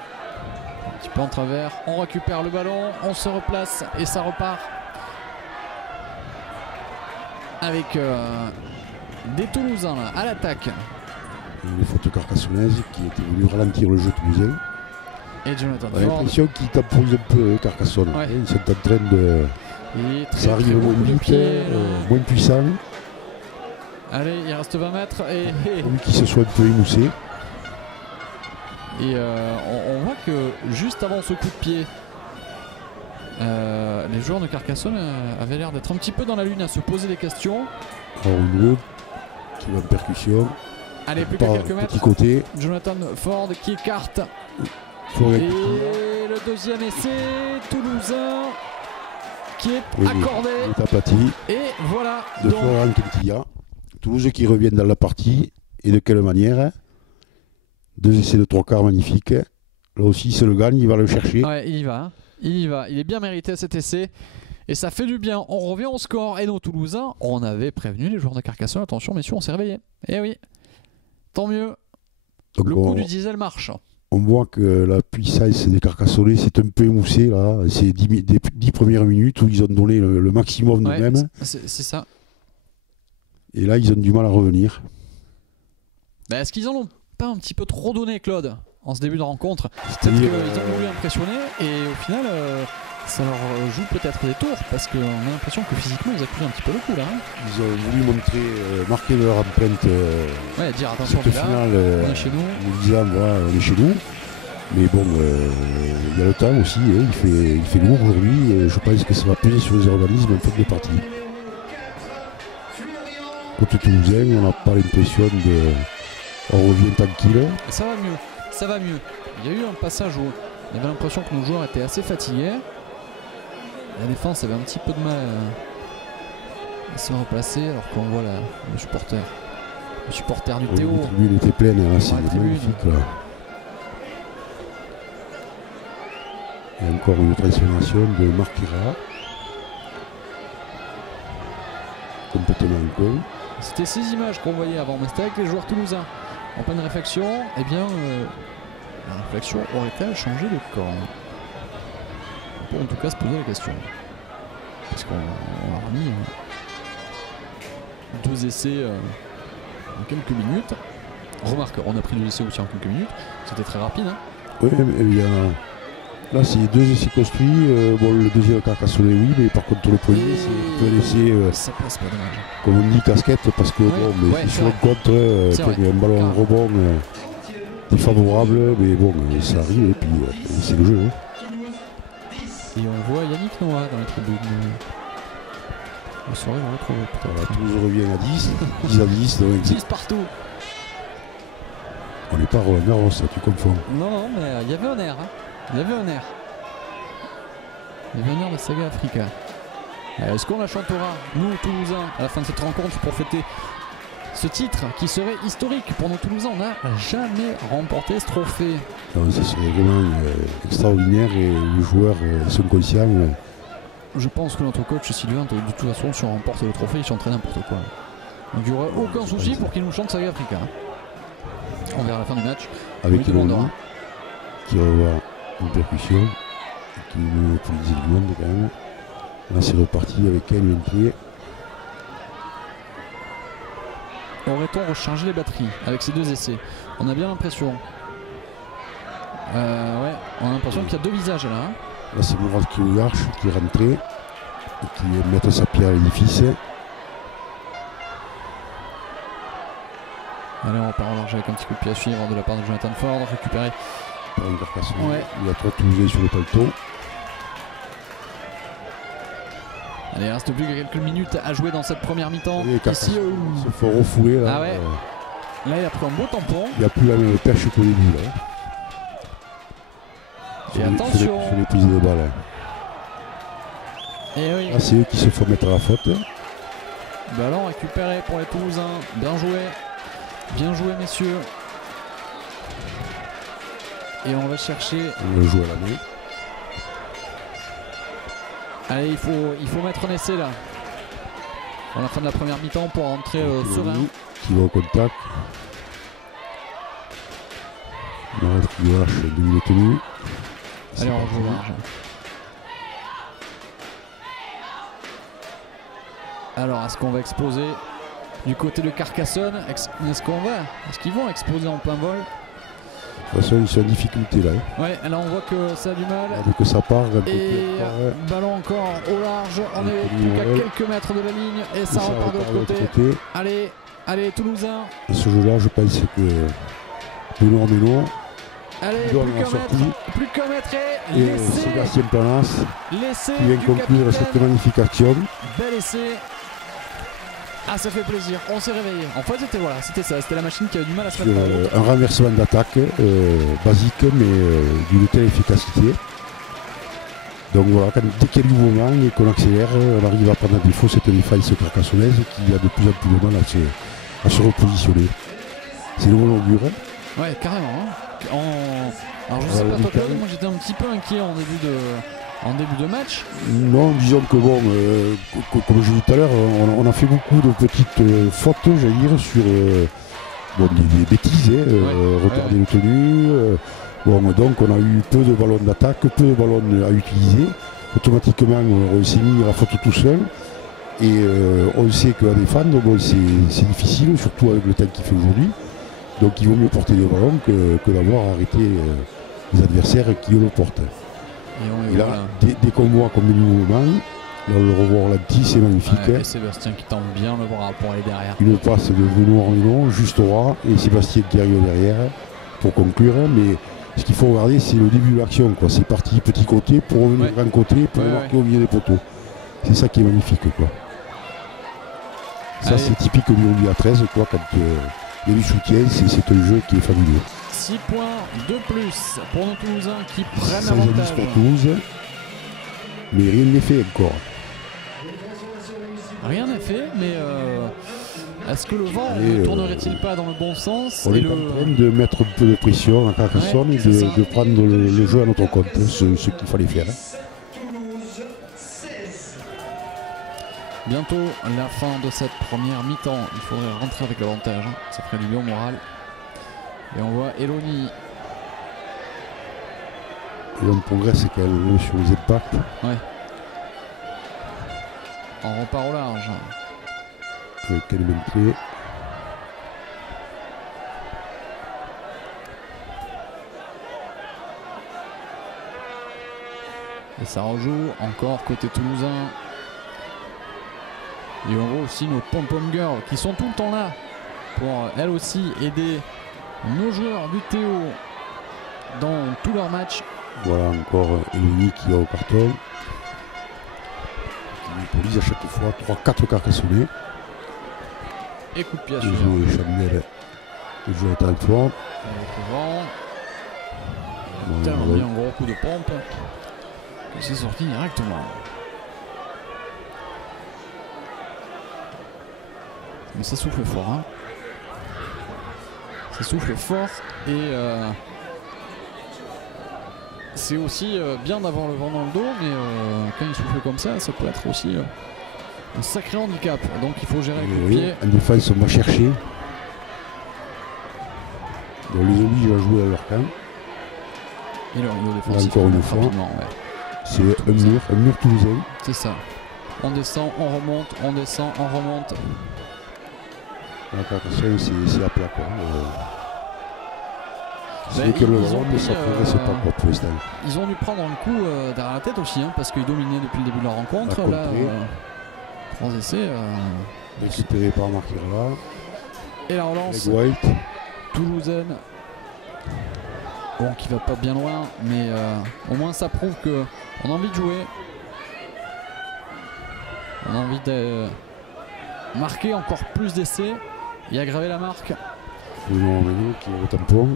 petit peu en travers. On récupère le ballon, on se replace et ça repart. Avec des Toulousains là, à l'attaque. Les fautes carcassonnaises qui étaient venues ralentir le jeu toulousain. Et Jonathan Ford. On a l'impression qu'ils temporisent un peu Carcassonne. Ouais. Ils sont en train de. Ça arrive moins vite, moins puissant. Allez, il reste 20 mètres. Et lui qui se soit un peu émoussé. Et on voit que juste avant ce coup de pied, les joueurs de Carcassonne avaient l'air d'être un petit peu dans la lune à se poser des questions. Bruno qui va en percussion. Allez, plus que quelques mètres. Petit côté. Jonathan Ford qui écarte. Et le deuxième essai toulousain qui est accordé. Il est aplati. Et voilà. De Florent Quintilla. Toulouse qui reviennent dans la partie. Et de quelle manière? 2 essais de 3 quarts magnifiques. Là aussi, c'est le gagne, il va le chercher. Ouais, il y va. Il est bien mérité cet essai. Et ça fait du bien. On revient au score. Et nos Toulousains, on avait prévenu les joueurs de Carcassonne. Attention, messieurs, on s'est réveillés. Eh oui. Tant mieux. Donc le coup du diesel marche. On voit que la puissance des Carcassonnais s'est un peu émoussée là. C'est 10 premières minutes où ils ont donné le maximum d'eux-mêmes. C'est ça. Et là, ils ont du mal à revenir. Est-ce qu'ils en ont pas un petit peu trop donné, Claude, en ce début de rencontre? C'est-à-dire qu'ils ont voulu impressionner et au final, ça leur joue peut-être des tours parce qu'on a l'impression que physiquement, ils accusent un petit peu le coup là. Ils ont voulu montrer, marquer leur empreinte. Dire attention, au final, on est chez nous. En disant, voilà, on est chez nous. Mais bon, il y a le temps aussi, il fait lourd aujourd'hui et je pense que ça va peser sur les organismes en fait de partie. Côté toulousain, on n'a pas l'impression de. On revient tranquille. Ça va mieux. Il y a eu un passage où on avait l'impression que nos joueurs étaient assez fatigués. La défense avait un petit peu de mal à se replacer alors qu'on voit le supporter du Théo. La tribune était pleine, hein, c'est magnifique là. Il y a encore une transformation de Marquera. Complètement con. C'était ces images qu'on voyait avant, mais c'était avec les joueurs toulousains. En pleine réflexion, eh bien, la réflexion aurait-elle changé de camp? On peut en tout cas se poser la question. Parce qu'on a remis 2 essais en quelques minutes. Remarque, on a pris 2 essais aussi en quelques minutes. C'était très rapide. Hein. Oui, mais il y a. Là, c'est 2 essais construits. Bon, le deuxième Carcassonne, oui, mais par contre, le premier, c'est un essai. Ça passe pas, dommage. Comme on dit, casquette, parce que bon, mais sur le contre, il y a un ballon en rebond défavorable, mais bon, ça arrive, et puis c'est le jeu. Hein. Et on voit Yannick Noah dans la tribune. Le soir, on va retrouver peut-être. Toulouse revient à 10, 10 à 10. Donc 10 partout. On n'est pas à Roland-Garros, tu confonds. Non, mais il y avait un air. Il y avait un air de Saga Africa. Est-ce qu'on la chantera, nous Toulousains, à la fin de cette rencontre pour fêter ce titre qui serait historique pour nos Toulousains? On n'a jamais remporté ce trophée. Non, ça serait vraiment extraordinaire et les joueurs sont conscients. Je pense que notre coach Sylvain, de toute façon, si on remporte le trophée, il chanterait n'importe quoi. Donc il n'y aurait aucun souci pour qu'il nous chante Saga Africa. On verra à la fin du match. Avec Eloni qui va avoir une percussion qui nous monopolise le monde quand même. Là c'est reparti avec elle pied. Aurait-on rechargé les batteries avec ces 2 essais? On a bien l'impression. Ouais, on a l'impression qu'il y a 2 visages là. Hein. Là c'est Mourad Koularch qui est rentré et qui met sa pierre à l'édifice. Allez, on repart en large avec un petit coup de pied à suivre de la part de Jonathan Ford, récupéré par une Carcassonne. Ouais. Il y a 3 Toulousains sur le peloton. Allez, il reste plus que quelques minutes à jouer dans cette première mi-temps. Ici, il se faut refouler là. Ah ouais. Là, il a pris un beau tampon. Il n'y a plus la même perche qu'au début là. Et attention. Sur les prises de balles. Et oui. Là, c'est eux qui se font mettre à la faute. Ballon récupéré pour les Toulousains. Bien joué. Bien joué, messieurs. Et on va chercher. On le joue à la main. Allez, il faut mettre un essai là. À la fin de la première mi-temps pour rentrer serein. Qui va au contact. Mourad Koularch, double tenue. Allez, on joue large. Alors, est-ce qu'on va exploser du côté de Carcassonne? Est-ce qu'ils vont exploser en plein vol? De toute façon, ils sont en difficulté là. Ouais, là on voit que ça a du mal. Dès que ça part, et ballon encore au large. On est plus qu'à quelques mètres de la ligne et ça repart de l'autre côté. Allez, Toulousains. Et ce jeu-là, je pense que Benoît Ménon. Allez, plus qu'un mètre et Sébastien Planas qui vient conclure cette magnifique action. Bel essai. Ah, ça fait plaisir, on s'est réveillé. En fait, c'était ça, c'était la machine qui avait du mal à se mettre en route. Un renversement d'attaque basique, mais d'une telle efficacité. Donc voilà, dès qu'il y a du mouvement et qu'on accélère, on arrive à prendre à défaut cette défense carcassonnaise qui a de plus en plus de mal à se repositionner. C'est le bon augure. Ouais, carrément. Hein. Alors je sais pas toi Claude, moi j'étais un petit peu inquiet en début de match. Non, disons que bon, comme je l'ai dit tout à l'heure, on a fait beaucoup de petites fautes, j'allais dire, sur des bêtises, retarder le tenue. Donc on a eu peu de ballons d'attaque, peu de ballons à utiliser. Automatiquement, on s'est mis à la faute tout seul. Et on sait qu'à défendre, c'est difficile, surtout avec le temps qu'il fait aujourd'hui. Donc il vaut mieux porter des ballons que d'avoir arrêté les adversaires qui le portent. Et là, dès qu'on voit comme du mouvement, là, le revoir là-dessus, c'est magnifique. Ouais, et Sébastien qui tend bien le bras pour aller derrière. Une passe de Benoît Arménon, juste droit, et Sébastien qui arrive derrière pour conclure. Mais ce qu'il faut regarder, c'est le début de l'action. C'est parti petit côté pour revenir grand côté pour marquer au milieu des poteaux. C'est ça qui est magnifique. Ça, c'est typique du rugby à 13. Quand il y a du soutien, c'est un jeu qui est fabuleux. 6 points de plus pour nos Toulousains qui prennent l'avantage. Pour Toulouse, mais rien n'est fait encore. Rien n'est fait, mais est-ce que le vent ne tournerait-il pas dans le bon sens? On est en train de mettre un peu de pression à Carcassonne et de prendre le jeu à notre compte, ce qu'il fallait faire. Bientôt la fin de cette première mi-temps. Il faudrait rentrer avec l'avantage. Ça ferait du bien au moral. Et on voit Eloni. Et on progresse quand même sur les impacts. Ouais. On repart au large. Quel clé. Et ça rejoue encore côté toulousain. Et on voit aussi nos pom-pom girls qui sont tout le temps là pour elles aussi aider nos joueurs du Théo dans tous leurs matchs. Voilà encore Eloni qui va au carton. Qui police à chaque fois 3-4 carcassonnés. Et coup de pied à suivre. Chanel et Jonathan Ford. Tellement mis un gros coup de pompe que c'est sorti directement. Mais ça souffle fort. Hein. Ça souffle fort et c'est aussi bien d'avoir le vent dans le dos, mais quand il souffle comme ça peut être aussi un sacré handicap. Donc il faut gérer les coups de pied. En défense, on va chercher. On les oblige à jouer à leur camp. Et le défensif encore une fois. Ouais. C'est un mur toulousain. C'est ça. On descend, on remonte, on descend, on remonte. La Carcassonne, c'est à plat quoi. C'est que le vent, mais ça progresse pas quoi, pour l'instant. Ils ont dû prendre un coup derrière la tête aussi, hein, parce qu'ils dominaient depuis le début de la rencontre. Là, 3 essais. Récupéré par Marquera. Et la relance. White. Toulousaine. Bon, qui va pas bien loin, mais au moins ça prouve qu'on a envie de jouer. On a envie de marquer encore plus d'essais et aggraver la marque. Bruno Ormeno qui est au tampon.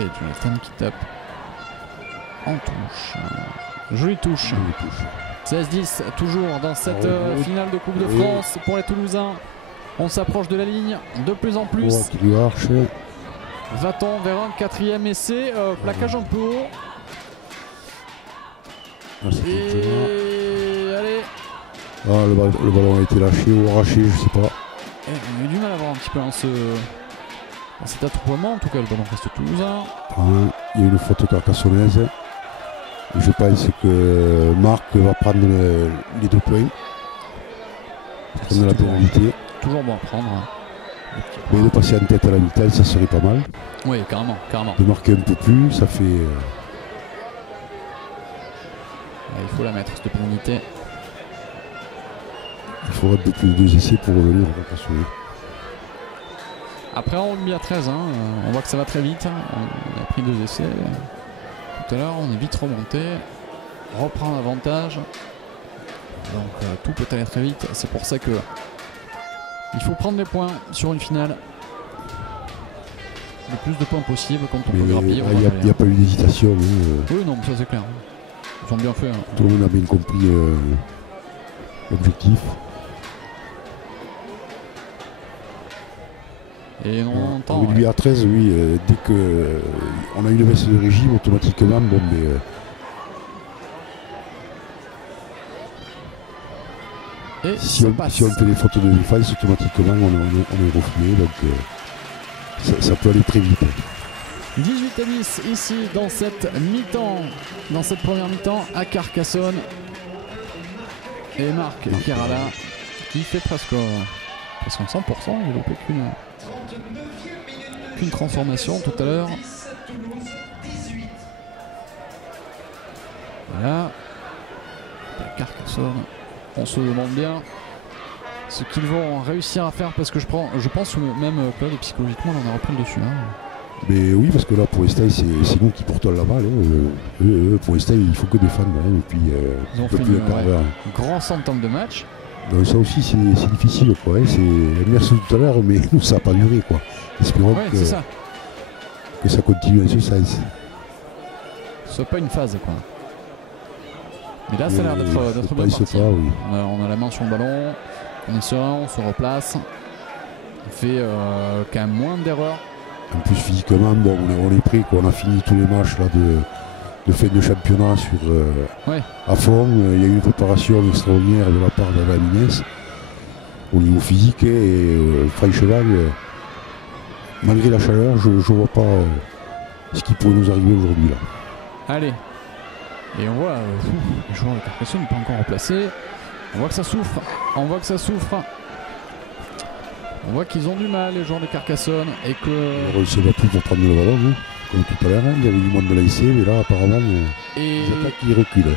Et Jonathan qui tape en touche. Jolie touche. 16-10 toujours dans cette finale de Coupe de France pour les Toulousains. On s'approche de la ligne de plus en plus. Va-t-on vers un 4e essai, plaquage un peu haut. Et allez. Ah, le ballon a été lâché ou arraché, je sais pas. Et on a eu du mal à voir un petit peu dans cet attroupement. En tout cas, le ballon reste toulousain. Il y a une faute carcassonnaise. Je pense que Marc va prendre les 2 points. Prendre la pénalité. Toujours bon à prendre. Mais de passer en tête à la mi-temps, ça serait pas mal. Oui, carrément. De marquer un peu plus, ça fait. Il faut la mettre, cette pénalité. Il faudra un peu plus de 2 essais pour revenir à Carcassonne. Après, on remet à 13. On voit que ça va très vite. On a pris 2 essais. Tout à l'heure, on est vite remonté. Reprend l'avantage. Donc, tout peut aller très vite. C'est pour ça que il faut prendre les points sur une finale. Le plus de points possible quand on peut grappiller. Il n'y a pas eu d'hésitation. Oui, non, ça c'est clair. Ils ont bien fait. Tout le monde a bien compris l'objectif. Et on entend. Lui à 13, oui, dès qu'on a une baisse de régime, automatiquement, bon, mais. Si on fait des fautes de défense, automatiquement on est refoué, donc ça peut aller très vite. 18-10 ici dans cette mi-temps, dans cette première mi-temps à Carcassonne. Et Marc Kerala qui fait presque 100%, il n'a fait qu'une transformation tout à l'heure. Voilà. Carcassonne. On se demande bien ce qu'ils vont réussir à faire parce que je pense que même Claude psychologiquement on en a repris le dessus. Mais oui, parce que là pour l'instant c'est nous qui portons la balle. Pour l'instant il faut que défendre. Et puis ils ont fait un grand centaine de matchs. Donc ça aussi c'est difficile quoi. Merci tout à l'heure mais nous ça n'a pas duré quoi. Espérons que ça continue en ce sens. Ce soit pas une phase quoi. Mais là, ça a l'air d'être bien parti. Oui. On a la main sur le ballon, on est serein, on se replace. On fait quand même moins d'erreurs. En plus, physiquement, bon, on est prêt. On a fini tous les matchs là, de fin de championnat à fond. Il y a eu une préparation extraordinaire de la part de la Mines au niveau physique. Et franchement, malgré la chaleur, je ne vois pas ce qui pourrait nous arriver aujourd'hui. Allez. Et on voit les joueurs de Carcassonne ne sont pas encore remplacés. On voit que ça souffre. On voit qu'ils ont du mal, les joueurs de Carcassonne. Et que. On ne se bat plus pour prendre le ballon, comme tout à l'heure. Il y avait du monde de l'AIC, mais là, apparemment, les attaques qui reculent.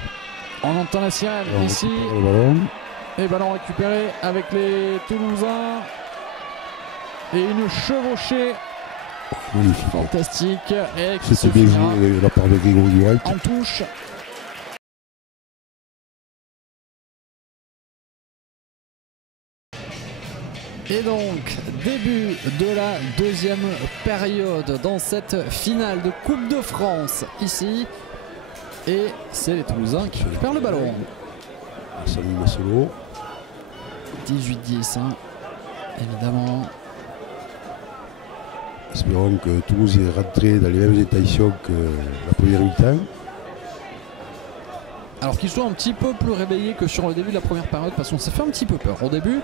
On entend la sirène ici. Le ballon. Et ballon récupéré avec les Toulousains. Et une chevauchée Magnifique. fantastique. Et qui se C'était bien finira joué de la part de Grégory White. en touche. Et donc, début de la deuxième période dans cette finale de Coupe de France ici. Et c'est les Toulousains qui récupèrent le ballon. Salut Massolo. 18-10, hein, évidemment. Espérons que Toulouse est rentré dans les mêmes intentions que la première mi-temps. Alors qu'ils soient un petit peu plus réveillés que sur le début de la première période, parce qu'on s'est fait un petit peu peur. Au début,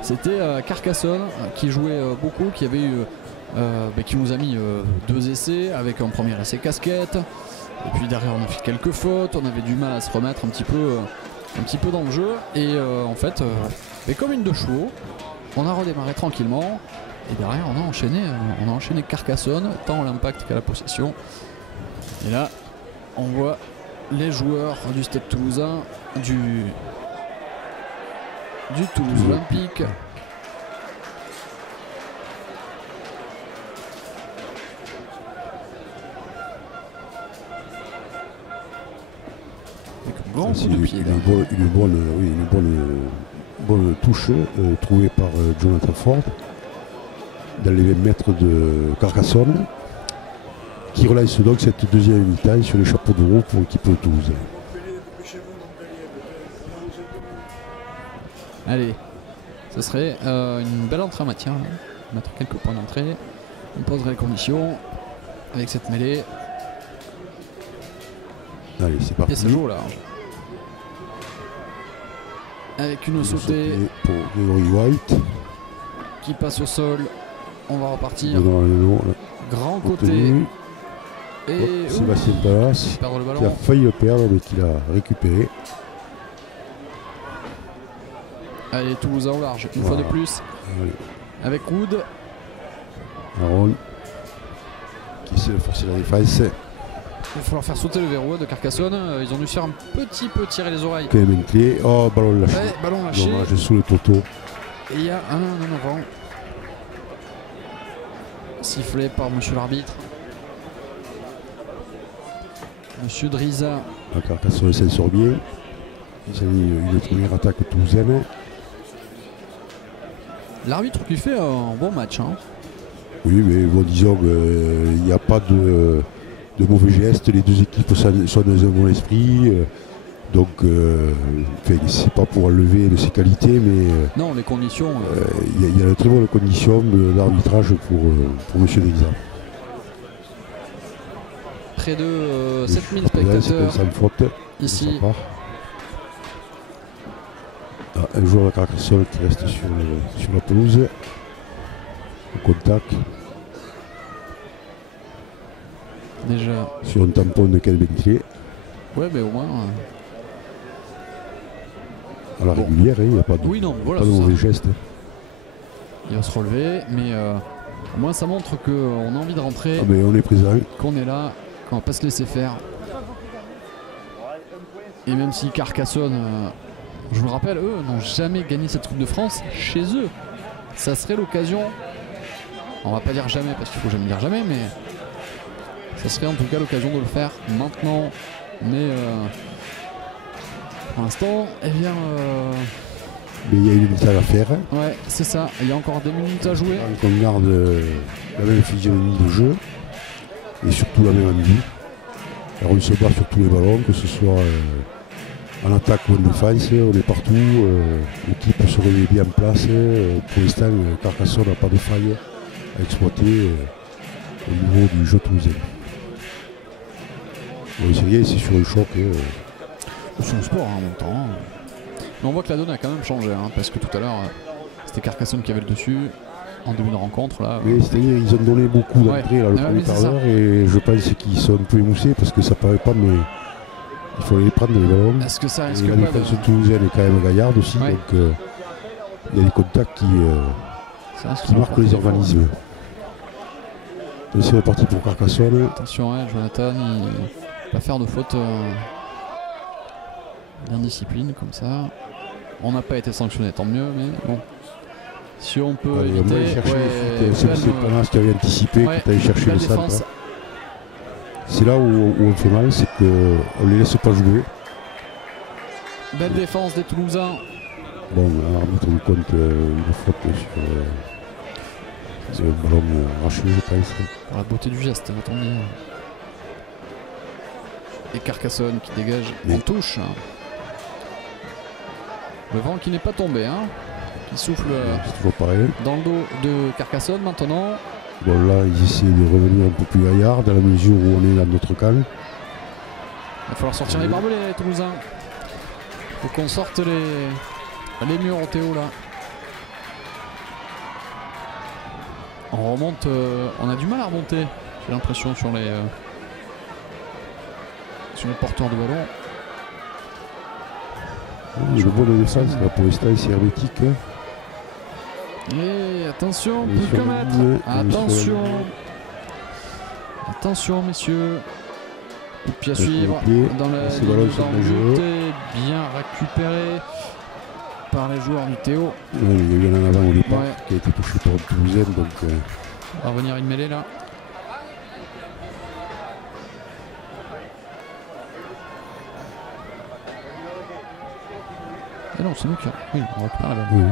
c'était Carcassonne qui jouait beaucoup, qui avait eu, qui nous a mis 2 essais, avec un premier essai casquette. Et puis derrière, on a fait quelques fautes, on avait du mal à se remettre un petit peu dans le jeu. Et en fait, comme une de chevaux, on a redémarré tranquillement. Et derrière, on a enchaîné Carcassonne, tant l'impact qu'à la possession. Et là, on voit les joueurs du Stade Toulousain, du Toulouse Olympique. Avec un grand coup de pied. Une bonne touche trouvée par Jonathan Ford dans les 20 mètres de Carcassonne, qui relance donc cette deuxième mi-temps sur les chapeaux de roue pour l'équipe de Toulouse. Allez, ce serait une belle entrée en matière, hein. Mettre quelques points d'entrée. On poserait les conditions avec cette mêlée. Allez, c'est parti. Et ça joue au large. Avec une sautée pour Grégory White. qui passe au sol. On va repartir. Grand côté. Et Sébastien Pallas perdre le ballon. qui a failli le perdre mais qui l'a récupéré. Allez, Toulousain au large, une fois de plus. Allez. Avec Wood. Aaron qui essaie de forcer la défense. Il va falloir faire sauter le verrou de Carcassonne. Ils ont dû se faire un petit peu tirer les oreilles. Clément Clé. Oh, ballon lâché. Ouais, ballon lâché. Dommage sous le toto. Et il y a un avant. Sifflé par monsieur l'arbitre. Monsieur Driza. La Carcassonne s'en sort bien. Ils ont eu une première attaque toulousaine. L'arbitre qui fait un bon match, hein. Oui, mais bon, disons qu'il n'y a pas de mauvais gestes. Les deux équipes sont dans un bon esprit. Donc, c'est pas pour enlever de ses qualités, mais non, les conditions. il y a de très bonnes conditions d'arbitrage pour M. Driza. Près de 7000 spectateurs sans faute, ici. Un joueur de Carcassonne qui reste sur la pelouse. Au contact. Déjà. Sur un tampon de Clément Clé. Ouais, mais au moins. À la régulière, il n'y a pas de, oui, non, voilà, pas de mauvais gestes. Il va se relever, mais au moins ça montre qu'on a envie de rentrer. Ah, mais on est présent. Qu'on est là, qu'on va pas se laisser faire. Et même si Carcassonne, je vous le rappelle, eux n'ont jamais gagné cette Coupe de France chez eux. Ça serait l'occasion, on va pas dire jamais parce qu'il faut jamais dire jamais, mais ça serait en tout cas l'occasion de le faire maintenant. Mais pour l'instant, eh bien. Mais il y a une minute à faire. Ouais, c'est ça. Il y a encore des minutes à jouer. On garde la même physionomie de jeu et surtout la même envie. Alors on se bat sur tous les ballons, que ce soit en attaque ou en défense, on est partout. L'équipe se remet bien en place. Pour l'instant, Carcassonne n'a pas de faille à exploiter au niveau du jeu toulousain. Bon, c'est rien, c'est sur le choc. C'est un sport en même temps. Mais on voit que la donne a quand même changé, hein, parce que tout à l'heure, c'était Carcassonne qui avait le dessus en début de rencontre. Là, oui, c'est-à-dire ils ont donné beaucoup d'entrées le premier quart d'heure et je pense qu'ils sont un peu émoussés parce que ça paraît pas, mais il faut les prendre les ballons. Est-ce que ça risque et la pas défense toulousaine est quand même gaillarde aussi, ouais. Donc il y a des contacts qui marquent les organismes. Donc c'est reparti pour Carcassonne. Attention, Jonathan, il va faire de faute. L'indiscipline comme ça. On n'a pas été sanctionné, tant mieux, mais bon. Si on peut Allez, éviter. on va aller chercher Ouais, c'est Panas qui avait anticipé, ouais, qui allé chercher belle le centre. défense. C'est là où on fait mal, c'est qu'on les laisse pas jouer. Belle défense des Toulousains. Bon, l'arbitre nous compte une faute sur le ballon arraché, je pense. Pour la beauté du geste, va-t-on dire. Et Carcassonne qui dégage en touche. Le vent qui n'est pas tombé, hein, qui souffle C'est toujours pareil. dans le dos de Carcassonne maintenant. Bon, là, ils essaient de revenir un peu plus gaillard dans la mesure où on est dans notre camp. Il va falloir sortir les barbelés, les Toulousains. Il faut qu'on sorte les murs au Théo là. On remonte, on a du mal à remonter, j'ai l'impression, sur les porteurs de ballon. Le bon de défense, là, pour l'instant, c'est hermétique. Et attention, Et plus sur qu'à la mettre. ligne, Attention. Attention, messieurs. Coup de pied à Avec le suivre pied, dans le ces ballons sont dangereux. bien récupéré par les joueurs du Théo. Ouais, il y en a un avant au départ Ouais. qui a été touché par un Toulousain. Donc, On va revenir une mêlée là. Et non, c'est nous qui. Oui, on récupère la balle. oui.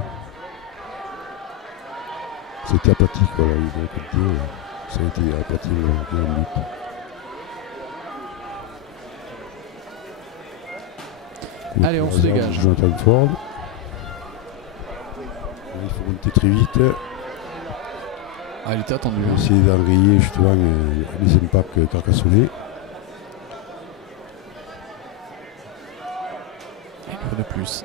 C'était aplati, quoi. Là, il a compté, ça a été aplati le but. Allez, on se dégage. Jonathan Ford. Il faut monter très vite. Ah, il était attendu. On va Hein. essayer d'enrayer justement les impacts carcassonnés. Un peu de plus.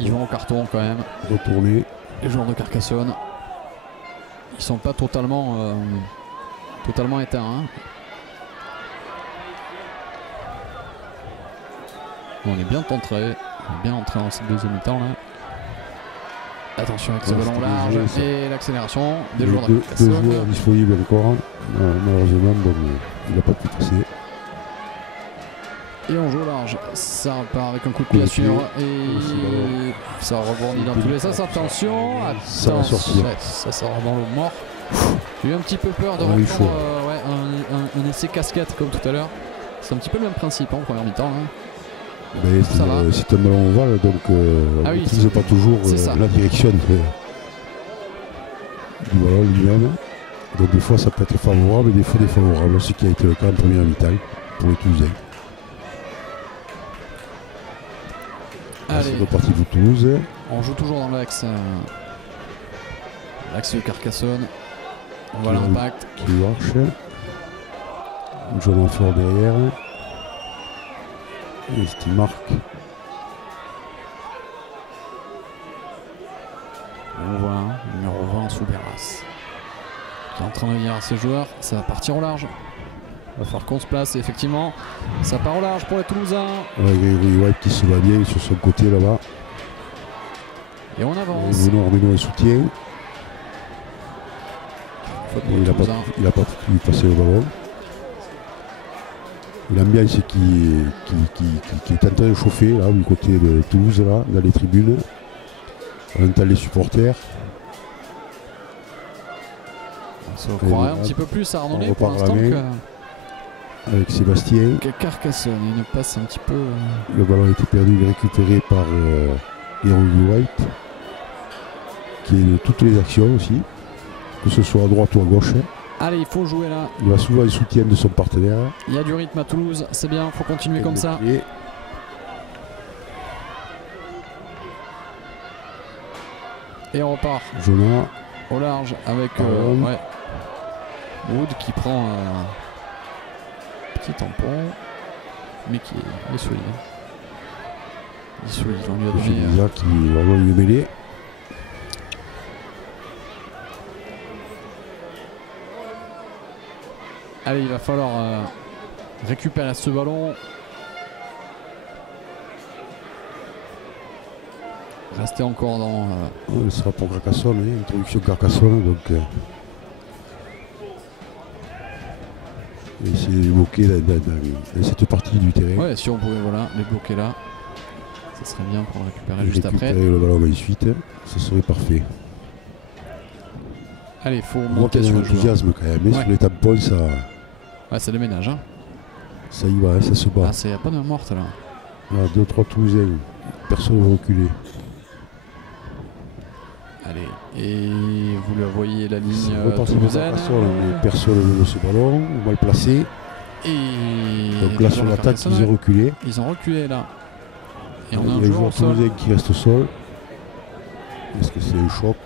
Ils vont au carton quand même. Retourner. Les joueurs de Carcassonne. Ils sont pas totalement éteints. Hein. On est bien entré dans cette deuxième mi-temps là. Attention avec ce ballon large et l'accélération des joueurs de Deux Carcassonne. joueurs disponibles encore. Malheureusement, donc, il n'a pas pu passer. Et on joue au large. Ça repart avec un coup de pied à suivre. Et ça rebondit dans tous les sens. Attention. Ça va sortir. Ouais, ça sort dans l'eau mort. J'ai eu un petit peu peur de il reprendre faut. un essai casquette comme tout à l'heure. C'est un petit peu le même principe en première mi-temps. Hein. Mais Ça va. c'est un ballon ovale, donc on oui, n'utilise pas toujours la direction du ballon lui-même. Donc des fois ça peut être favorable et des fois défavorable, ce qui a été le cas en première mi-temps pour les Toulousains. Allez, C'est reparti pour Toulouse. on joue toujours dans l'axe. L'axe de Carcassonne. On voit l'impact. Qui marche. Jonathan Ford derrière. Et ce qui marque. On voit numéro 20 Souberas qui est en train de dire à ses joueurs, ça va partir au large. Il va falloir qu'on se place et effectivement ça part au large pour les Toulousains. Grégory White qui se bat bien sur son côté là-bas. Et on avance. Bruno Ormeno est soutien. Faute pour les Il n'a Toulousains. pas pu passer le ballon. L'ambiance qui est en train de chauffer là, du côté de Toulouse, là, dans les tribunes. On entend les supporters. On se croirait un petit peu plus à Arnolé pour repart à la l'instant main. Avec Sébastien. que Carcassonne. Il ne passe un petit peu. Le ballon a été perdu et récupéré par Grégory White, qui est de toutes les actions aussi, que ce soit à droite ou à gauche. Allez, il faut jouer là. Il va souvent le soutien de son partenaire. Il y a du rythme à Toulouse. C'est bien, il faut continuer comme ça. Et on repart Jonah. au large avec Wood qui prend un petit tampon mais qui est solide. Il est solide, on lui a donné. Lisa qui va lui mêler. Allez, il va falloir récupérer ce ballon. Rester encore dans. Ce sera pour Carcassonne, introduction Carcassonne. Donc, essayer de les bloquer dans cette partie du terrain. Ouais, si on pouvait les bloquer là. Ça serait bien pour le récupérer Et juste après. récupérer le ballon ensuite, ce serait parfait. Allez, faut On voit monter qu'il y a sur un le joueur. enthousiasme quand même, mais Ouais. sur les tampons, Ouais, c'est le ménage. Hein. ça y va, hein, ça se bat. Ah, c'est pas de morte là. Voilà, 2-3 Toulousains, personne ne va reculer. Allez, et vous le voyez la ligne C'est reparti pour toulousaine. Carcassonne, mais personne ne veut ce ballon, mal placé. Et Donc là sur l'attaque, ils ont reculé. Ils ont reculé là. Et Il on a y a un un joueur joueur au sol. toulousain qui reste au sol. Est-ce que c'est un choc?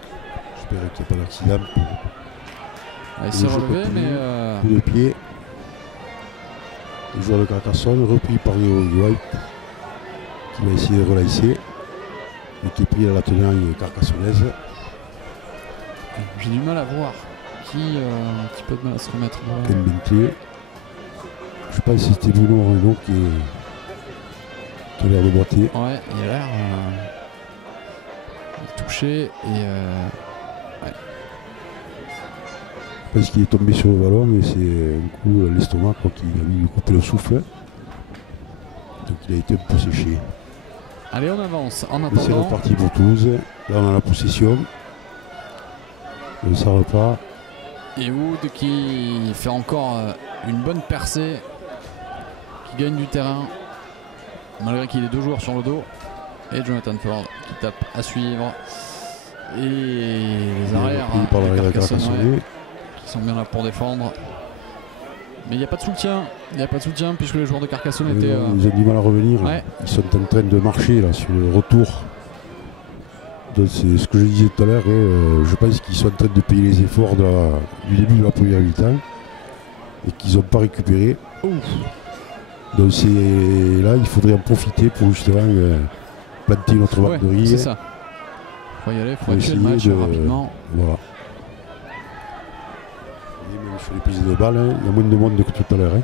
J'espère qu'il n'y a pas d'accident. Ah, il s'est Le jeu relevé, continue. mais Coup de pied. Le joueur de Carcassonne, repris par Léo White, qui va essayer de relancer, mais qui est pris à la tenaille carcassonnaise. j'ai du mal à voir qui a un petit peu de mal à se remettre. Ken Bentley. Je sais pas si c'était Bruno Renault qui a l'air de boiter. Ouais, il a l'air touché et Parce qu'il est tombé sur le ballon et c'est un coup à l'estomac qui a mis couper le souffle. Donc il a été un peu séché. allez, on avance. En Et c'est attendant, reparti pour Toulouse. Là on a la possession. Et ça repart. et Wood qui fait encore une bonne percée, qui gagne du terrain malgré qu'il ait 2 joueurs sur le dos, et Jonathan Ford qui tape à suivre, et les arrières Repris par des l'arrière de Carcassonnais Carcassonne. qui sont bien là pour défendre. Mais il n'y a pas de soutien, puisque les joueurs de Carcassonne étaient. Ils ont du mal à revenir. Ouais. Ils sont en train de marcher là sur le retour. Donc, c'est ce que je disais tout à l'heure. Je pense qu'ils sont en train de payer les efforts du début de la première mi-temps et qu'ils n'ont pas récupéré. Ouf. Donc là, il faudrait en profiter pour justement planter notre Ouais, banderie. c'est ça. Faut y aller, faut tuer le match essayer de- rapidement. Voilà. Et même sur les prises de balles, hein, il y a moins de monde que tout à l'heure. Hein.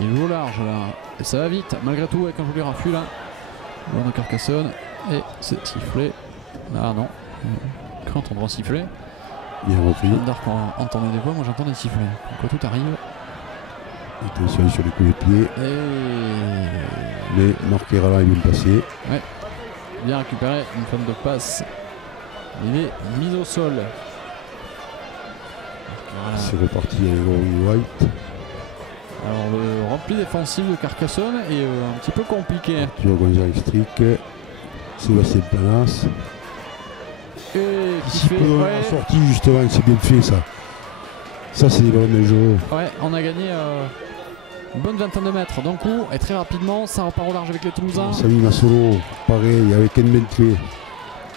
Il joue large là. Et ça va vite, malgré tout, avec un joli raffut là. Joueur de Carcassonne. Et c'est sifflé. Ah non. Craint entendre siffler. Bien repris. Dark entendait des voix, moi j'entends des sifflets. Donc tout arrive. Attention sur les coups de pied. Et Mais Marquera est bien passé. bien récupéré, une forme de passe. Il est mis au sol. Voilà. C'est reparti avec Rory White. Alors le repli défensif de Carcassonne est un petit peu compliqué. Arthur Gonzalez Strick. Sébastien Panas. Et qui Ici fait. peut donner Ouais, la sortie justement, c'est bien fait ça. Ça c'est des ballons dangereux. ouais, on a gagné une bonne vingtaine de mètres d'un coup. Et très rapidement, ça repart au large avec les Toulousains. Samy Massolo, pareil, avec Ken Bentley,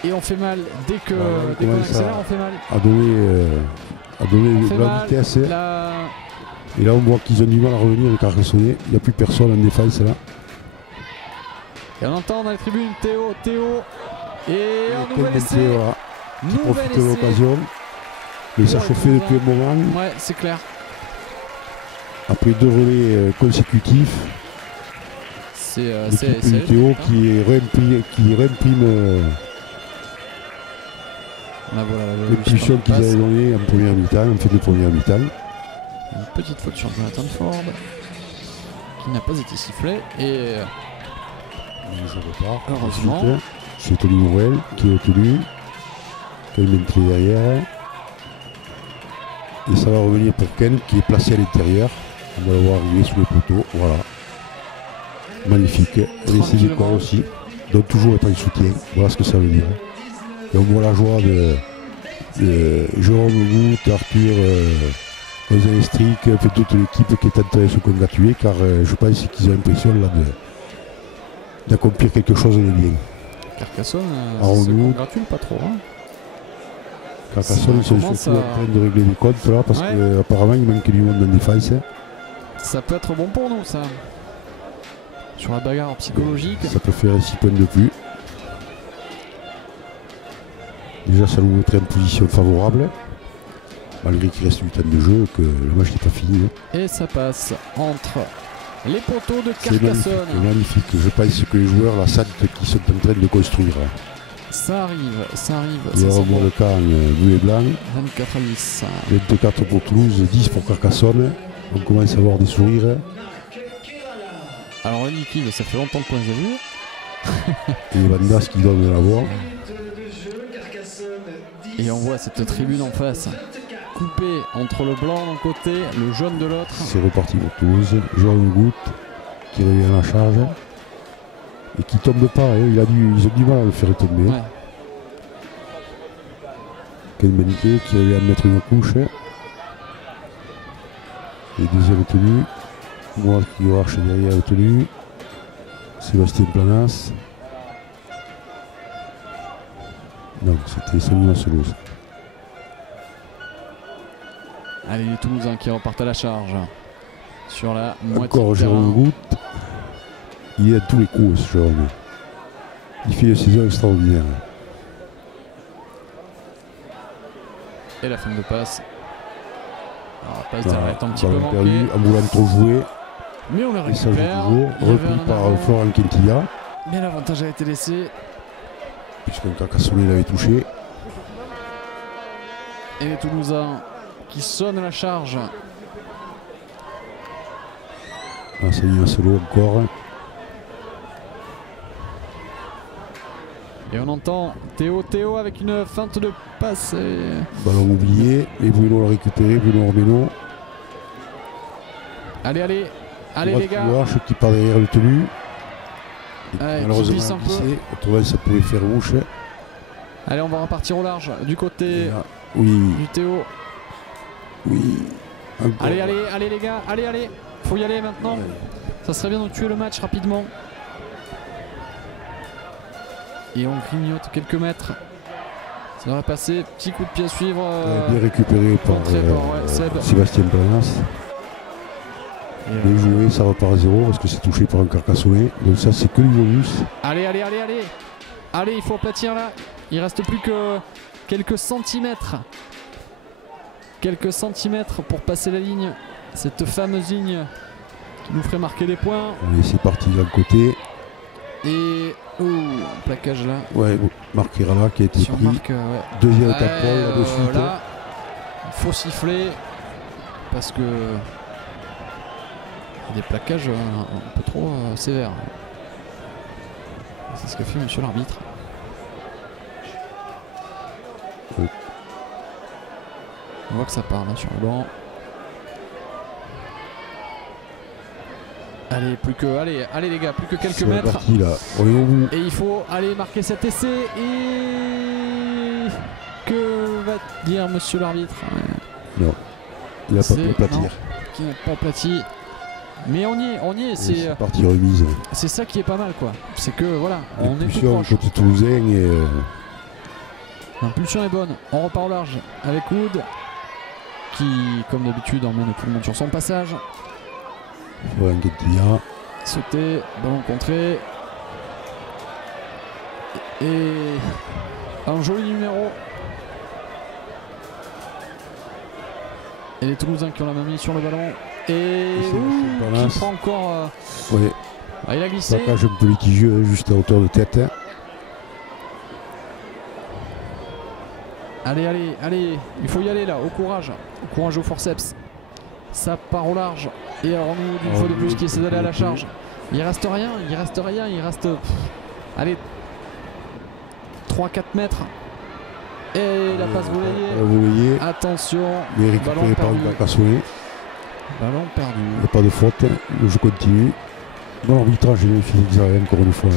Et on fait mal dès que Voilà, on dès qu'on commence accélère, à- on fait mal. a donné On de fait la mal. vitesse. La- Et là on voit qu'ils ont du mal à revenir, les Carcassonnais. Il n'y a plus personne en défense là. Et on entend dans les tribunes Théo. Et un Ken nouvel Bentley, essai. voilà, qui Nouvel profite de essai. l'occasion. Mais ça Pour les chauffait depuis un moment. Ouais, c'est clair. Après 2 relais consécutifs, C'est l'équipe du Théo qui réimprime Là, voilà, l'impulsion qu'ils avaient donnée en première mi-temps, en fait de première mi-temps. Une petite faute sur Jonathan Ford qui n'a pas été sifflée. Et Je repars. Heureusement. Ensuite, c'est Tony Morel qui est retenu. Ken Bentley derrière. Et ça va revenir pour Ken qui est placé à l'intérieur. On va le voir arriver sous le poteau. Voilà. Magnifique. L'essai du corps aussi. Donc toujours être en soutien. Voilà ce que ça veut dire. Et on voit la joie de Jérôme Goutte, Arthur Gonzalez Strick, fait toute l'équipe qui est en train de se congratuler car je pense qu'ils ont l'impression là d'accomplir quelque chose de bien. Carcassonne Alors, se nous- congratule pas trop. Hein. Carcassonne, ils sont commence surtout à- en train de régler des comptes là parce Ouais. qu'apparemment il manque du monde en défense. Ça peut être bon pour nous, ça. Sur la bagarre psychologique. Ça peut faire 6 points de plus. Déjà ça nous mettrait en position favorable. Malgré qu'il reste du temps de jeu, que le match n'est pas fini. Hein. Et ça passe entre les poteaux de C'est magnifique, Carcassonne. magnifique. Je pense que les joueurs la sentent qu'ils sont en train de construire. Ça arrive. Et Ça, on c'est revoit bon. le camp bleu et blanc. 24 à 10. 24 pour Toulouse, 10 pour Carcassonne. On commence à avoir des sourires. Alors la liquide, ça fait longtemps qu'on les a vus. Et Vandas qui donne de la voix. Et on voit cette tribune en face, coupée entre le blanc d'un côté, le jaune de l'autre. C'est reparti pour Toulouse. Jérôme Goutte qui revient à la charge. Et qui tombe pas. Hein. Ils ont du mal à le faire tomber. Ouais. Ken Benité qui revient à mettre une couche. Et deuxième tenue. Moi qui marche derrière la tenue. Sébastien Planas. Donc c'était Samuel Solos. Allez, les Toulousains qui repartent à la charge. Sur la moitié Encore de terrain. Jérôme Goutte. Il est à tous les coups ce Jérôme. Il fait une saison extraordinaire. Et la fin de passe. Alors, la passe d'arrêt un petit peu manquée. Perdu, Amboulan trop joué. Mais on le Et ça joue récupère. toujours. Il y avait Repris un par avant. Florent Quintilla. Mais l'avantage a été laissé. Puisqu'un Carcassonnet l'avait touché. Et les Toulousains qui sonnent la charge. Ah, ça y est, un solo encore. Et on entend Théo avec une feinte de passe. Ballon oublié. Et Bruno l'a récupéré. Bruno Ormeno. Allez les gars. Gouache qui part derrière le tenu. Et Ouais, qui malheureusement, glisse un peu. glissé. Autrement, ça pouvait faire rouge. Allez, on va repartir au large du côté Et là, oui, du Théo. oui. Encore. Allez les gars, allez. Faut y aller maintenant. Ouais. Ça serait bien de tuer le match rapidement. Et on grignote quelques mètres. Ça devrait passer. Petit coup de pied à suivre. Bien récupéré par Seb. Sébastien Planas. Et, Bien joué, ça repart à 0 parce que c'est touché par un Carcassonnet. Donc ça c'est que du bonus. Allez, il faut aplatir là. Il reste plus que quelques centimètres. Quelques centimètres pour passer la ligne. Cette fameuse ligne qui nous ferait marquer des points. Allez, c'est parti d'un côté. Et plaquage là. Ouais, Marc Irala qui a été Sur pris. Marc, ouais. Deuxième tape là de suite. Là, il faut siffler parce que il y a des plaquages un peu trop sévères. C'est ce qu'a fait monsieur l'arbitre. Oui. On voit que ça part là sur le banc. Allez, allez les gars, plus que quelques C'est mètres. parti là, on est au bout. Et il faut aller marquer cet essai. Et que va dire monsieur l'arbitre? Non, il n'a pas C'est- pu platir. non, qui n'a pas aplati. Mais on y est. C'est parti remise. C'est ça qui est pas mal quoi. C'est que voilà, on est tout L'impulsion proche. côté toulousain et L'impulsion est bonne. On repart au large avec Wood qui, comme d'habitude, emmène tout le monde sur son passage. Florent Quintilla. Sauter, ballon contré. Et un joli numéro. Et les Toulousains qui ont la main mise sur le ballon. Et c'est qui prend encore. Ouais, Il a glissé. plaquage un peu litigieux, juste à hauteur de tête. Allez, il faut y aller là, au courage au forceps. Ça part au large. Et alors nous, d'une fois de plus, qui essaie d'aller à la charge. Il reste rien, allez, 3-4 mètres. Et la passe volée. Attention, Mais récupéré par un Carcassonnet. ballon perdu. Il n'y a pas de faute, le jeu continue. Bon arbitrage, Philippe Xavier encore une fois.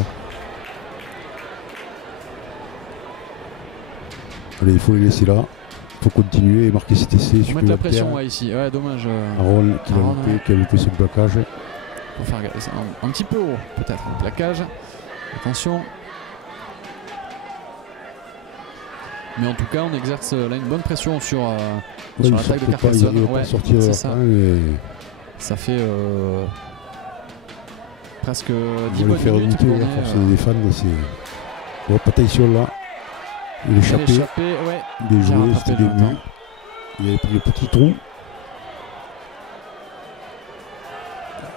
Allez, il faut les laisser là. Il faut continuer et marquer cet essai Faut mettre la supplémentaire. pression ici. Ouais, dommage. Aaron qui Aaron, qui a loupé son plaquage. Faut faire un petit peu haut, peut-être, le plaquage. Attention. Mais en tout cas, on exerce là une bonne pression sur l'attaque de Carcassonne. Il va sortir c'est ça. et Ça fait presque 10 il va bonnes le faire minutes. remonter à force de défendre. Bon, attention là. Il est échappé. Ouais. Il est J'ai joué, rattrapé c'était le début. temps. Il avait pris le petit trou.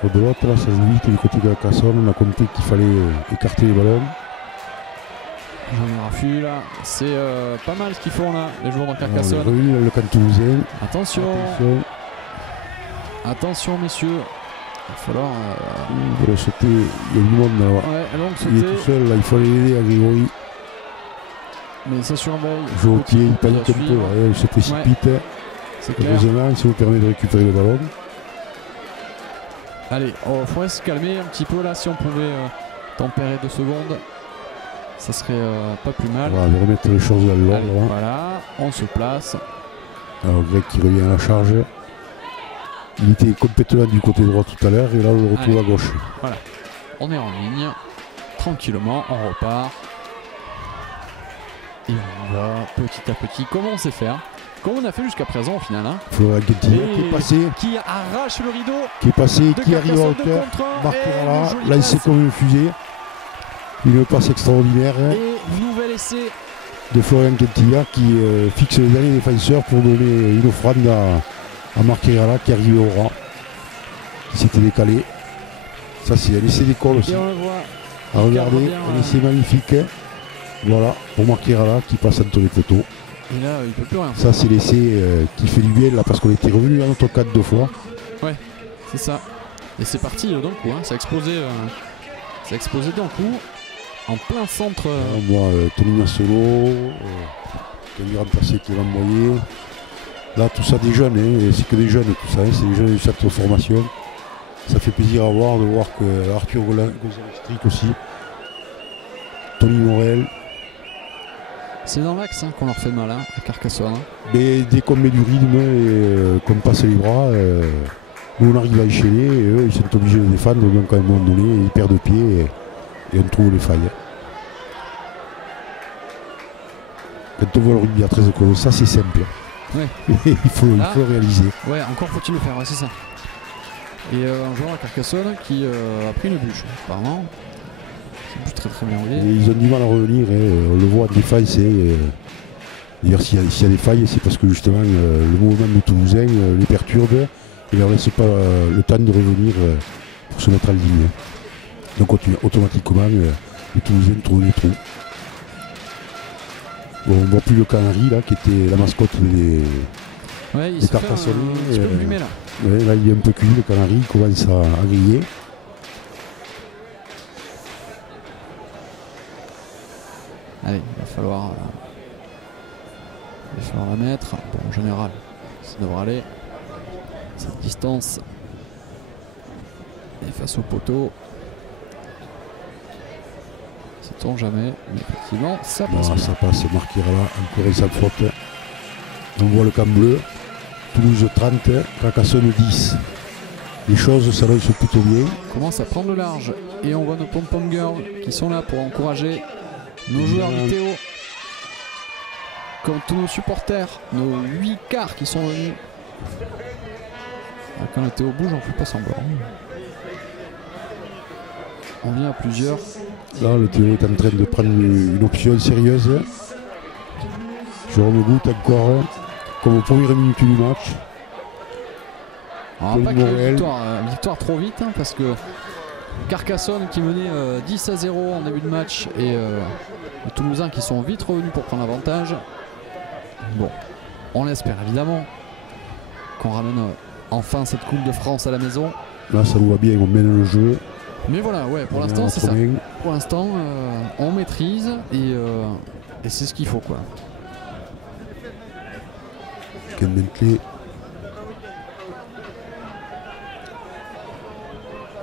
De l'autre, là, ça joue vite du côté de Carcassonne. On a compté qu'il fallait écarter les ballons. Jean Raffut là, c'est pas mal ce qu'ils font là, les joueurs de On est Carcassonne. revenu dans le camp toulousain. Attention, messieurs. va falloir. Il va sauter, il y a du monde là. Ouais, donc Il est tout seul, là, il faut aller l'aider à Grégory. Mais ça surveille. Joue au pied, il panique un peu, là, il se précipite. Ouais, c'est clair. Heureusement, ça vous permet de récupérer le ballon. Allez, il faudrait se calmer un petit peu là. Si on pouvait tempérer 2 secondes, ça serait pas plus mal. On va remettre les choses dans l'ordre. Voilà, on se place. Alors Greg qui revient à la charge. Il était complètement du côté droit tout à l'heure et là on le retrouve à gauche. Voilà, on est en ligne. Tranquillement, on repart. Et on va petit à petit, comme on sait faire. Comme on a fait jusqu'à présent au final. Hein. Florian Guentilla qui est passé. Qui arrache le rideau. Qui est passé, qui arrive à hauteur. Marquera là, il s'est comme une fusée. Une passe extraordinaire. Et nouvel essai de Florian Guentilla qui fixe les derniers défenseurs pour donner une offrande à Marquera qui arrivait au rang. Qui s'était décalé. Ça c'est un essai d'école aussi. Et on le voit. À regarder, un essai magnifique. Voilà, pour Marquera qui passe entre les poteaux. Et là, il peut plus rien. Ça, c'est l'essai qui fait du bien là parce qu'on était revenu à notre cadre 2 fois. Ouais, c'est ça. Et c'est parti d'un coup, hein. Ça a explosé d'un coup. En plein centre. On voit Tony Massolo, Tony remplacé Clément Moyer. Là, tout ça des jeunes, hein. C'est que des jeunes tout ça, hein. C'est des jeunes du centre de formation. Ça fait plaisir à voir, de voir que Arthur Gonzalez-Strick aussi. Tony Morel. C'est dans l'axe hein, qu'on leur fait mal, hein, à Carcassonne. Hein. Mais dès qu'on met du rythme et qu'on passe les bras, nous on arrive à enchaîner et eux ils sont obligés de défendre, donc à un moment donné ils perdent pied et on trouve les failles. Quand on voit le rugby à 13 colos, ça c'est simple. Ouais. il faut réaliser. Ouais, encore faut-il le faire, ouais, c'est ça. Et un joueur à Carcassonne qui a pris une bûche, apparemment. C'est très très bien roulé. Ils ont du mal à revenir, hein. On le voit des failles, d'ailleurs s'il y a des failles, c'est parce que justement le mouvement de Toulousain les perturbe et leur laisse pas le temps de revenir pour se mettre en ligne. Donc automatiquement les Toulousains trouvent des trous. Bon, on ne voit plus le canari là qui était la mascotte des Carcassonnais. Il se fait plumer là. Ouais, là il est un peu cuit, le canari, il commence à griller. Allez, il va falloir la mettre. Bon, en général, ça devrait aller. Cette distance. Et face au poteau. Sait-on jamais. Mais effectivement, ça passe. Voilà, ça passe, Marquera là, encore sa faute. On voit le camp bleu. Toulouse 30, Carcassonne 10. Les choses s'annoncent plutôt bien. On commence à prendre le large. Et on voit nos pom-pom girls qui sont là pour encourager nos joueurs du Théo, comme tous nos supporters, nos 8 quarts qui sont venus. Quand le Théo bouge, on ne fait pas semblant. On vient à plusieurs. Là, le Théo est en train de prendre une option sérieuse. Jérôme Goutte encore, comme aux premières minutes du match. Alors, pas que victoire trop vite, hein, parce que Carcassonne qui menait 10-0 en début de match et les Toulousains qui sont vite revenus pour prendre l'avantage. Bon, on l'espère évidemment qu'on ramène enfin cette Coupe de France à la maison. Là ça nous va bien, on mène le jeu. Mais voilà, ouais, pour l'instant c'est ça. Pour l'instant on maîtrise et c'est ce qu'il faut quoi. Ken Bentley.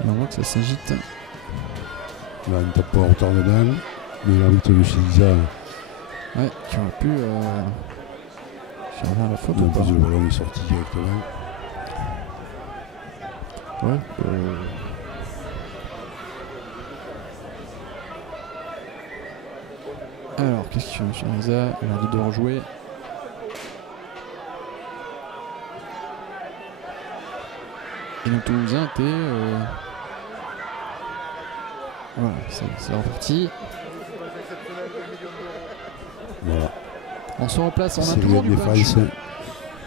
Et on voit que ça s'agite. Là on tape pas en retard dedans. Mais l'arbitre de Célisa. Ouais, qui aurait pu faire la faute ou pas. Le ballon est sorti directement. Ouais. Alors, qu'est-ce qu'il fait, Célisa? Il a dit de rejouer. Et nos Toulousains étaient. Voilà, c'est reparti. Voilà. On se replace, on a toujours du punch.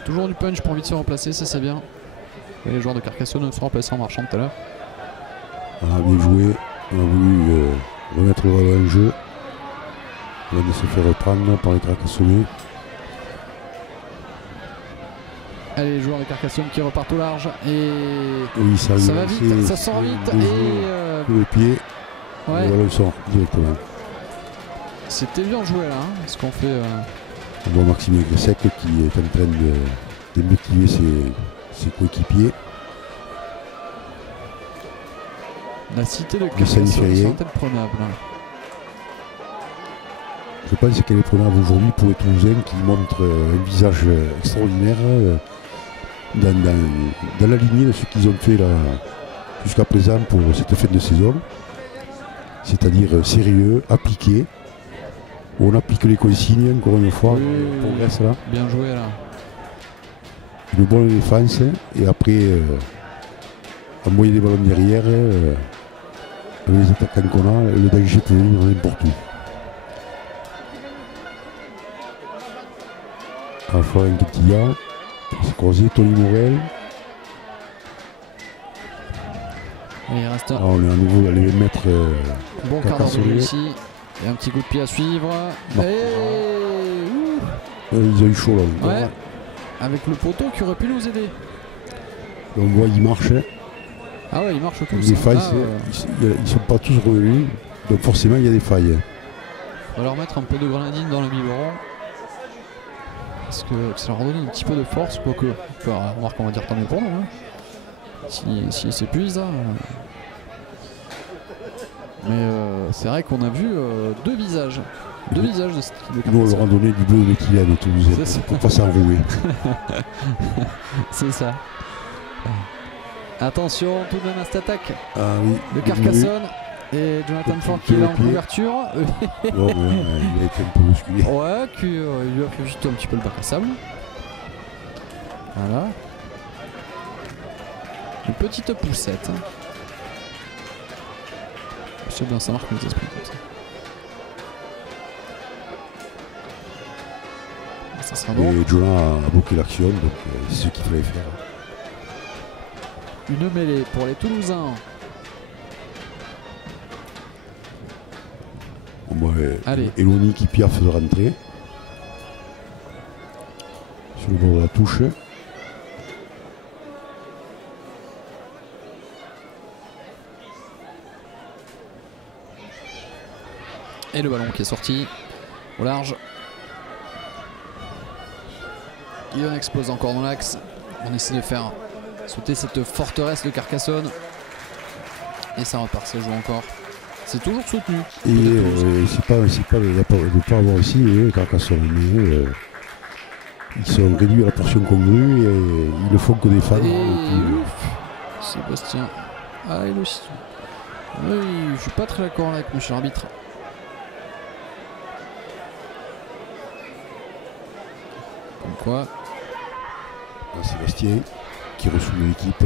Toujours du punch pour envie de se remplacer, ça c'est bien. Et les joueurs de Carcassonne se remplacent en marchant tout à l'heure. Voilà, bien joué. On a voulu remettre le ballon en jeu. On va se faire reprendre par les Carcassonnais. Allez, les joueurs de Carcassonne qui repartent au large. Et oui, ça va vite, ça sort vite. Et le pied, ouais. le ballon sort directement. C'était bien joué là, hein, ce qu'on fait. On voit Maxime Gressec qui est en train de motiver ses coéquipiers. La cité de Carcassonne sont imprenables. Je pense qu'elle est prenable aujourd'hui pour les Toulousains qui montrent un visage extraordinaire dans la lignée de ce qu'ils ont fait jusqu'à présent pour cette fin de saison. C'est-à-dire sérieux, appliqué. On applique les consignes, encore une fois, on progresse là. Bien joué là. Une bonne défense et après envoyer des ballons derrière. Avec les attaquants qu'on a, le danger peut venir n'importe où. À Florent Ketilla, c'est croisé, Tony Morel. Il reste on est à nouveau à les mettre. Bon quart d'heure de jeu ici. Et un petit coup de pied à suivre. Ils ont eu chaud là. Ouais. Avec le poteau qui aurait pu nous aider. On voit, il marche. Ah ouais, il marche tous. Les failles, ils sont pas tous revenus. Donc forcément, il y a des failles. On va leur mettre un peu de grenadine dans le biberon. Parce que ça leur donne un petit peu de force. Quoique, on va dire tant mieux pour nous. Hein. Si ils s'épuisent. Hein. Mais c'est vrai qu'on a vu deux visages. Deux visages de cette équipe. Nous, on leur a donné du bleu d'équilibre et Toulouse pour pas s'enrouer. C'est ça. Attention, tout de même à cette attaque de Carcassonne. Et Jonathan Ford qui est là en couverture. Non, il a été un peu bousculé. Ouais, il lui a fait juste un petit peu le bac à sable. Voilà. Une petite poussette. C'est bien, ça marque les esprits comme ça. Ça sera bon. Et Jonah a bloqué l'action, donc c'est ce qu'il fallait faire. Une mêlée pour les Toulousains. Bon, Eloni qui piaffe de rentrer. Sur le bord de la touche. Et le ballon qui est sorti au large. Il en explose encore dans l'axe. On essaie de faire sauter cette forteresse de Carcassonne. Et ça repart, ça joue encore. C'est toujours soutenu. Et c'est pas de pas avoir aussi Carcassonne. Mais ils sont réduits à la portion congrue et ils ne font que défendre. Sébastien. Ah, il aussi. Oui, je suis pas très d'accord avec monsieur l'arbitre. Comme quoi. Sébastien qui reçoit l'équipe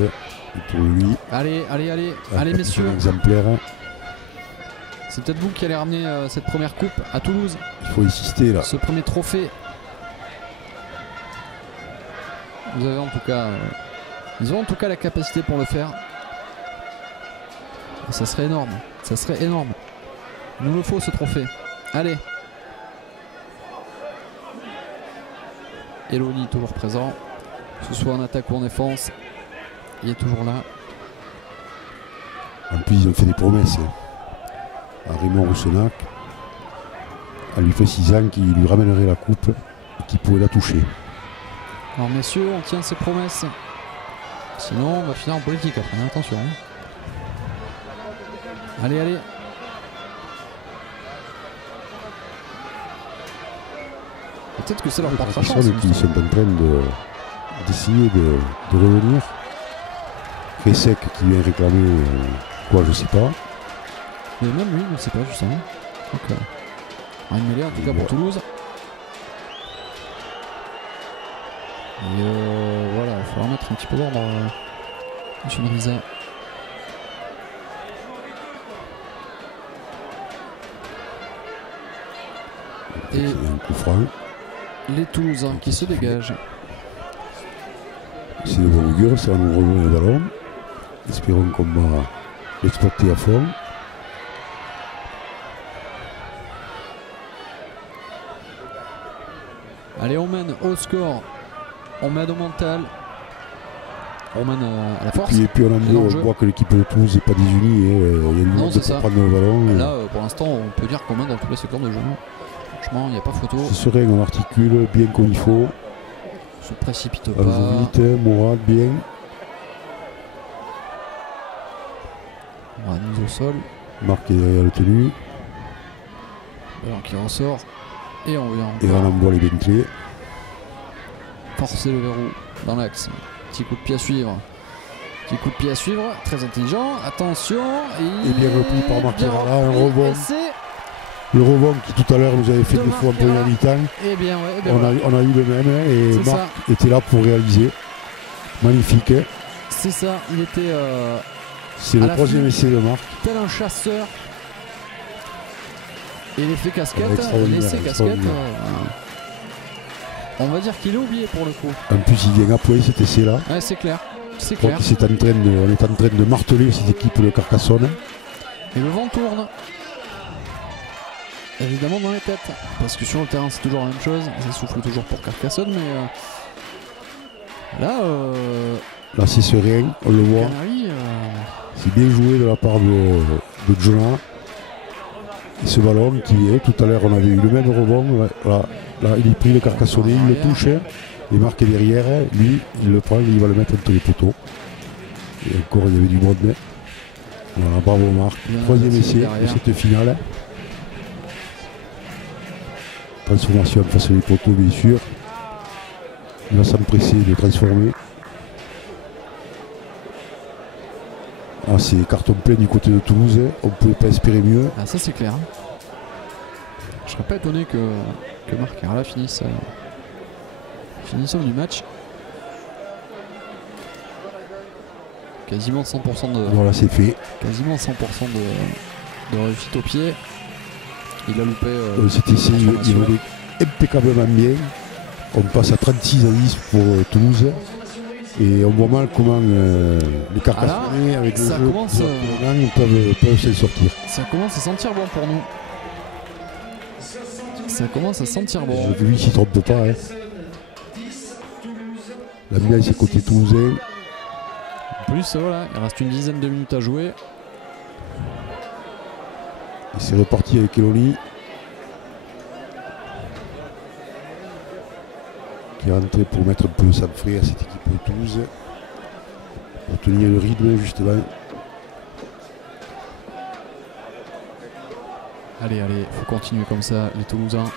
autour de lui. Allez messieurs. Exemplaire. C'est peut-être vous qui allez ramener cette première coupe à Toulouse. Il faut insister là. Ce premier trophée. Vous avez en tout cas. Ils ont en tout cas la capacité pour le faire. Et ça serait énorme. Ça serait énorme. Il nous le faut ce trophée. Allez. Eloni toujours présent. Que ce soit en attaque ou en défense. Il est toujours là. En plus ils ont fait des promesses. À Raymond Roussenac, à lui fait 6 ans qui lui ramènerait la coupe et qui pourrait la toucher. Alors messieurs, on tient ses promesses. Sinon on va finir en politique après, hein, attention. Hein. Allez. Peut-être que c'est leur porte chance. Qui sont en train d'essayer de revenir. Fessec qui vient réclamer quoi, je sais pas. Mais même lui, je ne sais pas justement. Donc, une mêlée en tout cas pour Toulouse. Et voilà, il faudra mettre un petit peu d'ordre Monsieur Brisa. Et un coup franc. Les Toulousains qui se dégagent. C'est de bonne augure, ça va nous revenir le ballon. Espérons qu'on va l'exploiter à fond. Allez, on mène au score, on mène au mental on mène à la force. Et puis on voit que l'équipe de Toulouse n'est pas désunie. Il y a du monde pour prendre le ballon. Là, pour l'instant, on peut dire qu'on mène dans tous les secteurs de jeu. Franchement, il n'y a pas photo. C'est serein, on articule bien comme il faut. On se précipite pas. Vite, Mourad, bien. On va mise au sol. Marc est derrière le tenu. Ballon qui ressort. Et on vient. Et on envoie les Bentley. Forcer le verrou dans l'axe. Petit coup de pied à suivre. Petit coup de pied à suivre. Très intelligent. Attention. Et bien repris par Marc Kerala. Un rebond. Le rebond qui tout à l'heure nous avait fait défaut en première mi-temps. Et bien, ouais, on a eu le même. Et Marc était là pour réaliser. Magnifique. C'est ça. Il était. C'est le troisième essai de Marc. Tel un chasseur. Et l'effet casquette, l'essai casquette, on va dire qu'il est oublié pour le coup. En plus, il vient appuyer cet essai-là. Ouais, c'est clair. Je crois qu'on est en train de marteler cette équipe de Carcassonne. Et le vent tourne. Évidemment dans les têtes. Parce que sur le terrain, c'est toujours la même chose. Ça souffle toujours pour Carcassonne, mais là, c'est serein, on le voit. C'est bien joué de la part de Jonah. Et ce ballon qui est, tout à l'heure on avait eu le même rebond, là il est pris le Carcassonnais, il le touche, il marque derrière, lui il le prend, il va le mettre entre les poteaux. Et encore il y avait du monde. Voilà, bravo Marc, troisième essai de cette finale. Transformation face aux poteaux bien sûr. Il va s'empresser de transformer. Ah, c'est carton plein du côté de Toulouse, on ne pouvait pas espérer mieux. Ah, ça c'est clair. Je serais pas étonné que Marc Kerala finisse homme du match. Quasiment 100% de. Voilà, c'est fait. Quasiment 100% de réussite au pied. Il a loupé. Cet essai, il volait impeccablement bien. On passe à 36 à 10 pour Toulouse. Et on voit mal comment les Carcassonnais avec le jeu peuvent s'en sortir. Ça commence à sentir bon pour nous. Ça commence à sentir bon. Lui, il s'y trompe pas. Hein. L'ambiance est côté toulousain. En plus, voilà, il reste une dizaine de minutes à jouer. Et c'est reparti avec Eloni. Qui est rentré pour mettre un peu sa frais à cette équipe de Toulouse. Pour tenir le rythme justement. Allez, faut continuer comme ça, les Toulousains.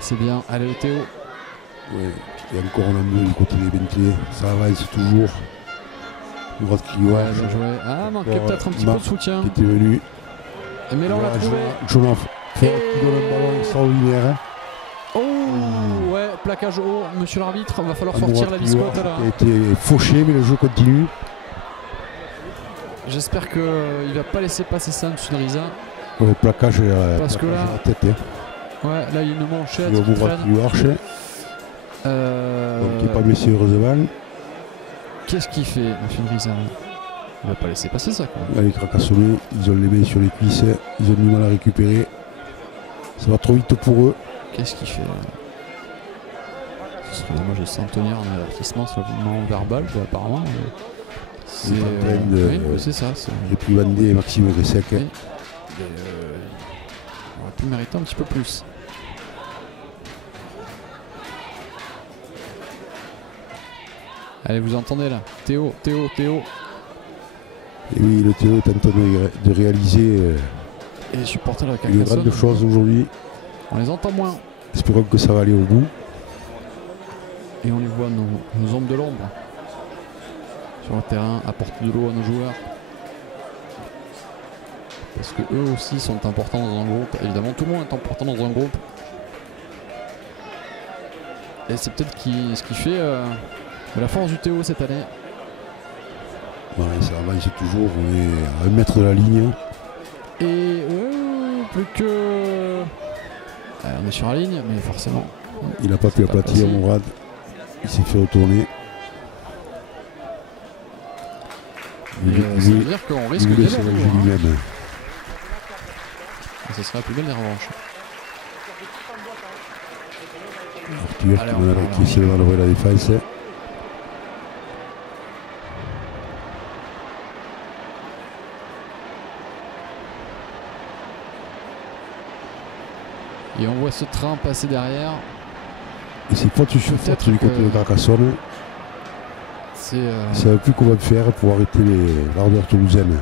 C'est bien. Allez, le Théo. Ouais, et encore on a mieux du côté des Bentley. Ça avance toujours. Ouais, bien joué. Ah, manquait peut-être un petit peu de soutien. Qui était venu. Mais là, on l'a trouvé. Jonah qui donne un ballon extraordinaire. Oh, ouais, plaquage haut, monsieur l'arbitre, va falloir sortir la biscotte là. Il a été fauché, mais le jeu continue. J'espère qu'il va pas laisser passer ça, monsieur Risa. Ouais, plaquage parce que là, à la tête. Hein. Ouais, là il y a une manchette. Le Mourad qui lui arche. Donc il n'est pas blessé heureusement. Qu'est-ce qu'il fait, monsieur Risa? Il va pas laisser passer ça quoi. Les Carcassonnais, ils ont les mains sur les cuisses, ils ont du mal à récupérer. Ça va trop vite pour eux. Qu'est-ce qu'il fait là? Ce serait dommage de s'en tenir un avertissement seulement verbal, apparemment. C'est c'est ça. Et puis Bandé et Maxime Gressec. Oui. On aurait pu mériter un petit peu plus. Allez, vous entendez là? Théo. Et oui, le Théo est en train de réaliser et les supporters de la Carcassonne. Une grande chose aujourd'hui. On les entend moins. Espérons que ça va aller au bout. Et on les voit, nos ombres de l'ombre. Sur le terrain, apporter de l'eau à nos joueurs. Parce que eux aussi sont importants dans un groupe. Évidemment, tout le monde est important dans un groupe. Et c'est peut-être ce qui fait la force du Théo cette année. Ouais, ça avance toujours. On est à 1 mètre de la ligne. Et plus que... on est sur la ligne, mais forcément. Il n'a pas pu aplatir Mourad. Il s'est fait retourner. Ça veut dire qu'on risque de gagner. Lui-même. Ce sera la plus belle des revanches. Arthur qui essaie de manœuvrer la défense. Et on voit ce train passer derrière. Et c'est faute sur faute du côté de Carcassonne. C'est ne savent plus comment faire pour arrêter l'ardeur toulousaine.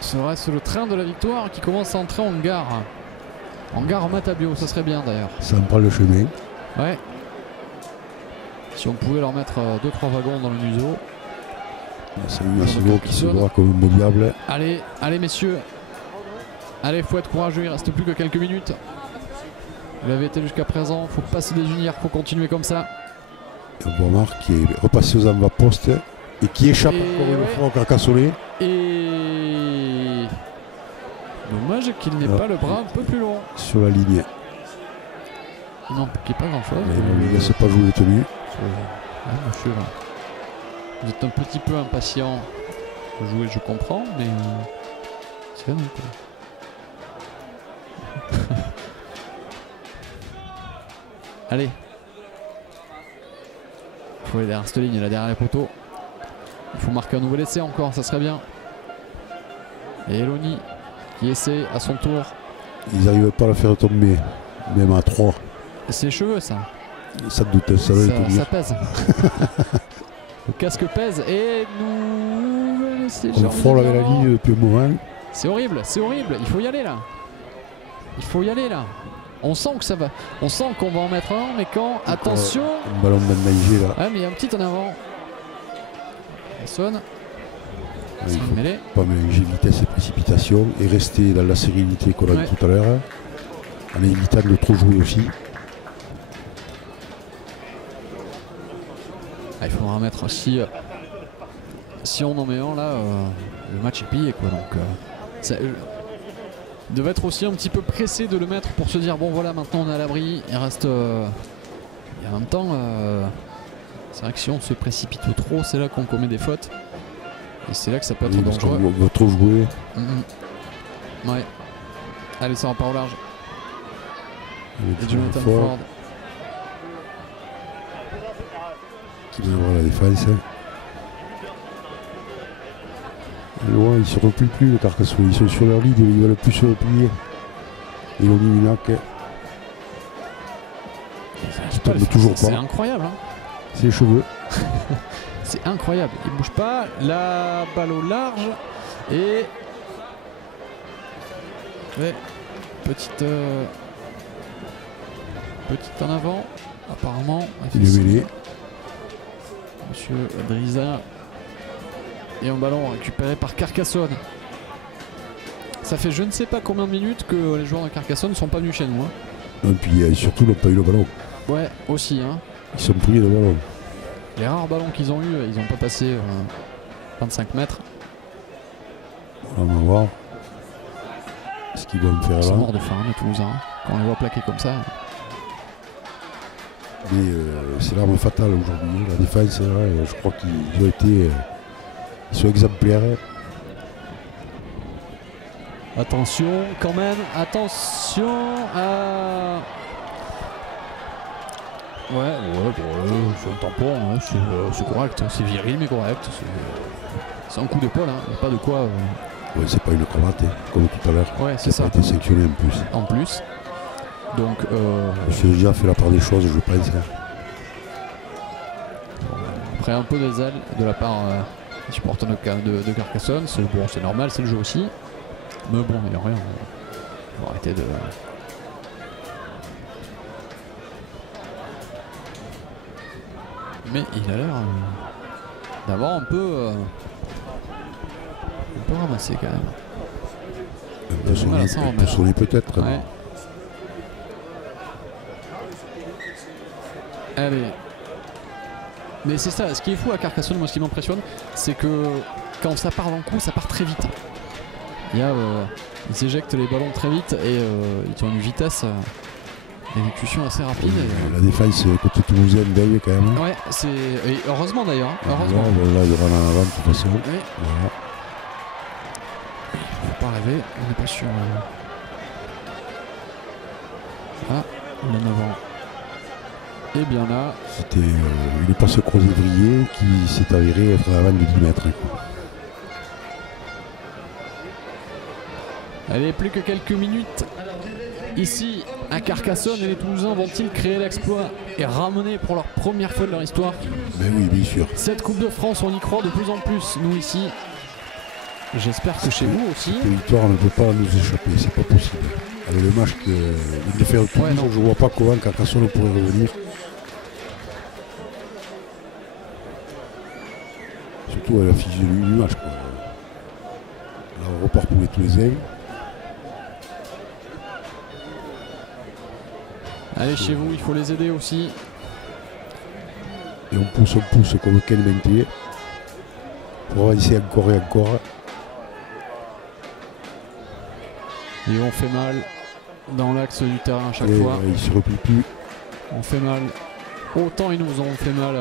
Serait-ce le train de la victoire qui commence à entrer en gare? En gare Matabio, ça serait bien d'ailleurs. Ça me prend le chemin. Ouais. Si on pouvait leur mettre 2-3 wagons dans le museau. Salut Massimo qui se voit comme un beau diable. Allez, allez messieurs. Allez, faut être courageux, il reste plus que quelques minutes. Vous l'avez été jusqu'à présent, faut pas se désunir, faut continuer comme ça. Et on voit Marc qui est repassé aux avant-postes et qui échappe encore une fois au Carcassonnais. Et dommage qu'il n'ait pas le bras un peu plus long. Sur la ligne. Il n'en manquait pas grand chose. Il ne laisse pas jouer les tenues. Ah, monsieur, là. Vous êtes un petit peu impatient de jouer, je comprends, mais c'est non quoi. Allez. Il faut aller derrière cette ligne, là derrière les poteaux. Il faut marquer un nouvel essai encore, ça serait bien. Et Eloni qui essaie à son tour. Ils n'arrivent pas à la faire tomber, même à 3. Ses cheveux, ça. Ça doute, ça va être ça pèse. Le casque pèse et nous. On frôle avec la ligne depuis un moment. C'est horrible, il faut y aller là. Il faut y aller là. On sent que ça va. On sent qu'on va en mettre un, mais quand. Attention. Un ballon de nager là. Ouais, mais il y a un petit en avant. Il sonne. Il faut pas mélanger vitesse et précipitation et rester dans la sérénité qu'on a dit tout à l'heure, en évitant de trop jouer aussi. Ah, il faudra mettre aussi. Si on en met un là, le match est plié quoi. Donc il devait être aussi un petit peu pressé de le mettre pour se dire bon voilà maintenant on est à l'abri. Il reste. Et en même temps, c'est vrai que si on se précipite trop, c'est là qu'on commet des fautes. Et c'est là que ça peut être dangereux. On va trop jouer. Ouais. Allez, ça repart au large. Et Jonathan Ford. Qui vient voir la défense. Et loin, ils ne se replient plus le Carcassonne. Ils sont sur leur lead, ils veulent plus se replier. Et on y Minac. Qui tombe toujours pas. C'est incroyable. Hein. C'est les cheveux. C'est incroyable, il bouge pas, la balle au large et ouais, petite en avant apparemment. Il est mêlé. Monsieur Driza et un ballon récupéré par Carcassonne. Ça fait je ne sais pas combien de minutes que les joueurs de Carcassonne ne sont pas venus chez nous. Hein. Et puis surtout ils n'ont pas eu le ballon. Ouais, aussi. Hein. Ils sont priés de ballon. Les rares ballons qu'ils ont eu, ils n'ont pas passé 25 mètres. On va voir ce qu'ils vont faire là. Ils sont morts de faim, les Toulousains, quand on les voit plaquer comme ça. Mais c'est l'arme fatale aujourd'hui. La défense, là, je crois qu'ils ont été. Ils sont exemplaires. Attention, quand même, attention à. Ouais, c'est un tampon, hein, c'est correct, c'est viril mais correct. C'est un coup d'épaule, hein, pas de quoi. Ouais, c'est pas une cravate, hein, comme tout à l'heure. Ouais, c'est ça. Ça a été sanctionné en plus. En plus. Donc. J'ai déjà fait la part des choses, je pense. Après, un peu des ailes de la part des supporters de Carcassonne, c'est normal, c'est le jeu aussi. Mais bon, il n'y a rien. Il faut arrêter de. Mais il a l'air d'avoir un peu ramassé quand même. Un peu sonné peut-être. Ouais. Allez. Mais c'est ça, ce qui est fou à Carcassonne, moi ce qui m'impressionne, c'est que quand ça part d'un coup, ça part très vite. Ils éjectent les ballons très vite et ils ont une vitesse. L'exécution assez rapide. Oui, la défense côté toulousain veille quand même. Ouais, et heureusement d'ailleurs. Heureusement. Là, il y aura en avant de toute façon. Oui. Voilà. Il ne faut pas rêver, on n'est pas sûr. Ah, il est en avant. Et bien là. C'était une passe croisée vrillée qui s'est avérée être avant de 10 mètres. Allez, plus que quelques minutes. ici à Carcassonne, et les Toulousains vont-ils créer l'exploit et ramener pour leur première fois de leur histoire Ben oui, bien sûr. cette Coupe de France? On y croit de plus en plus, nous ici. J'espère que chez vous aussi. Cette victoire ne peut pas nous échapper, c'est pas possible. Avec le match que de faire tout, Ouais, non. je vois pas comment Carcassonne pourrait revenir. Surtout à la physionomie du match, quoi. Là on repart pour les Toulousains. Allez, chez vous, il faut les aider aussi. Et on pousse comme Ken Bentley pour avancer encore et encore. Et on fait mal dans l'axe du terrain à chaque Et fois. il ne se replie plus. On fait mal. Autant ils nous ont fait mal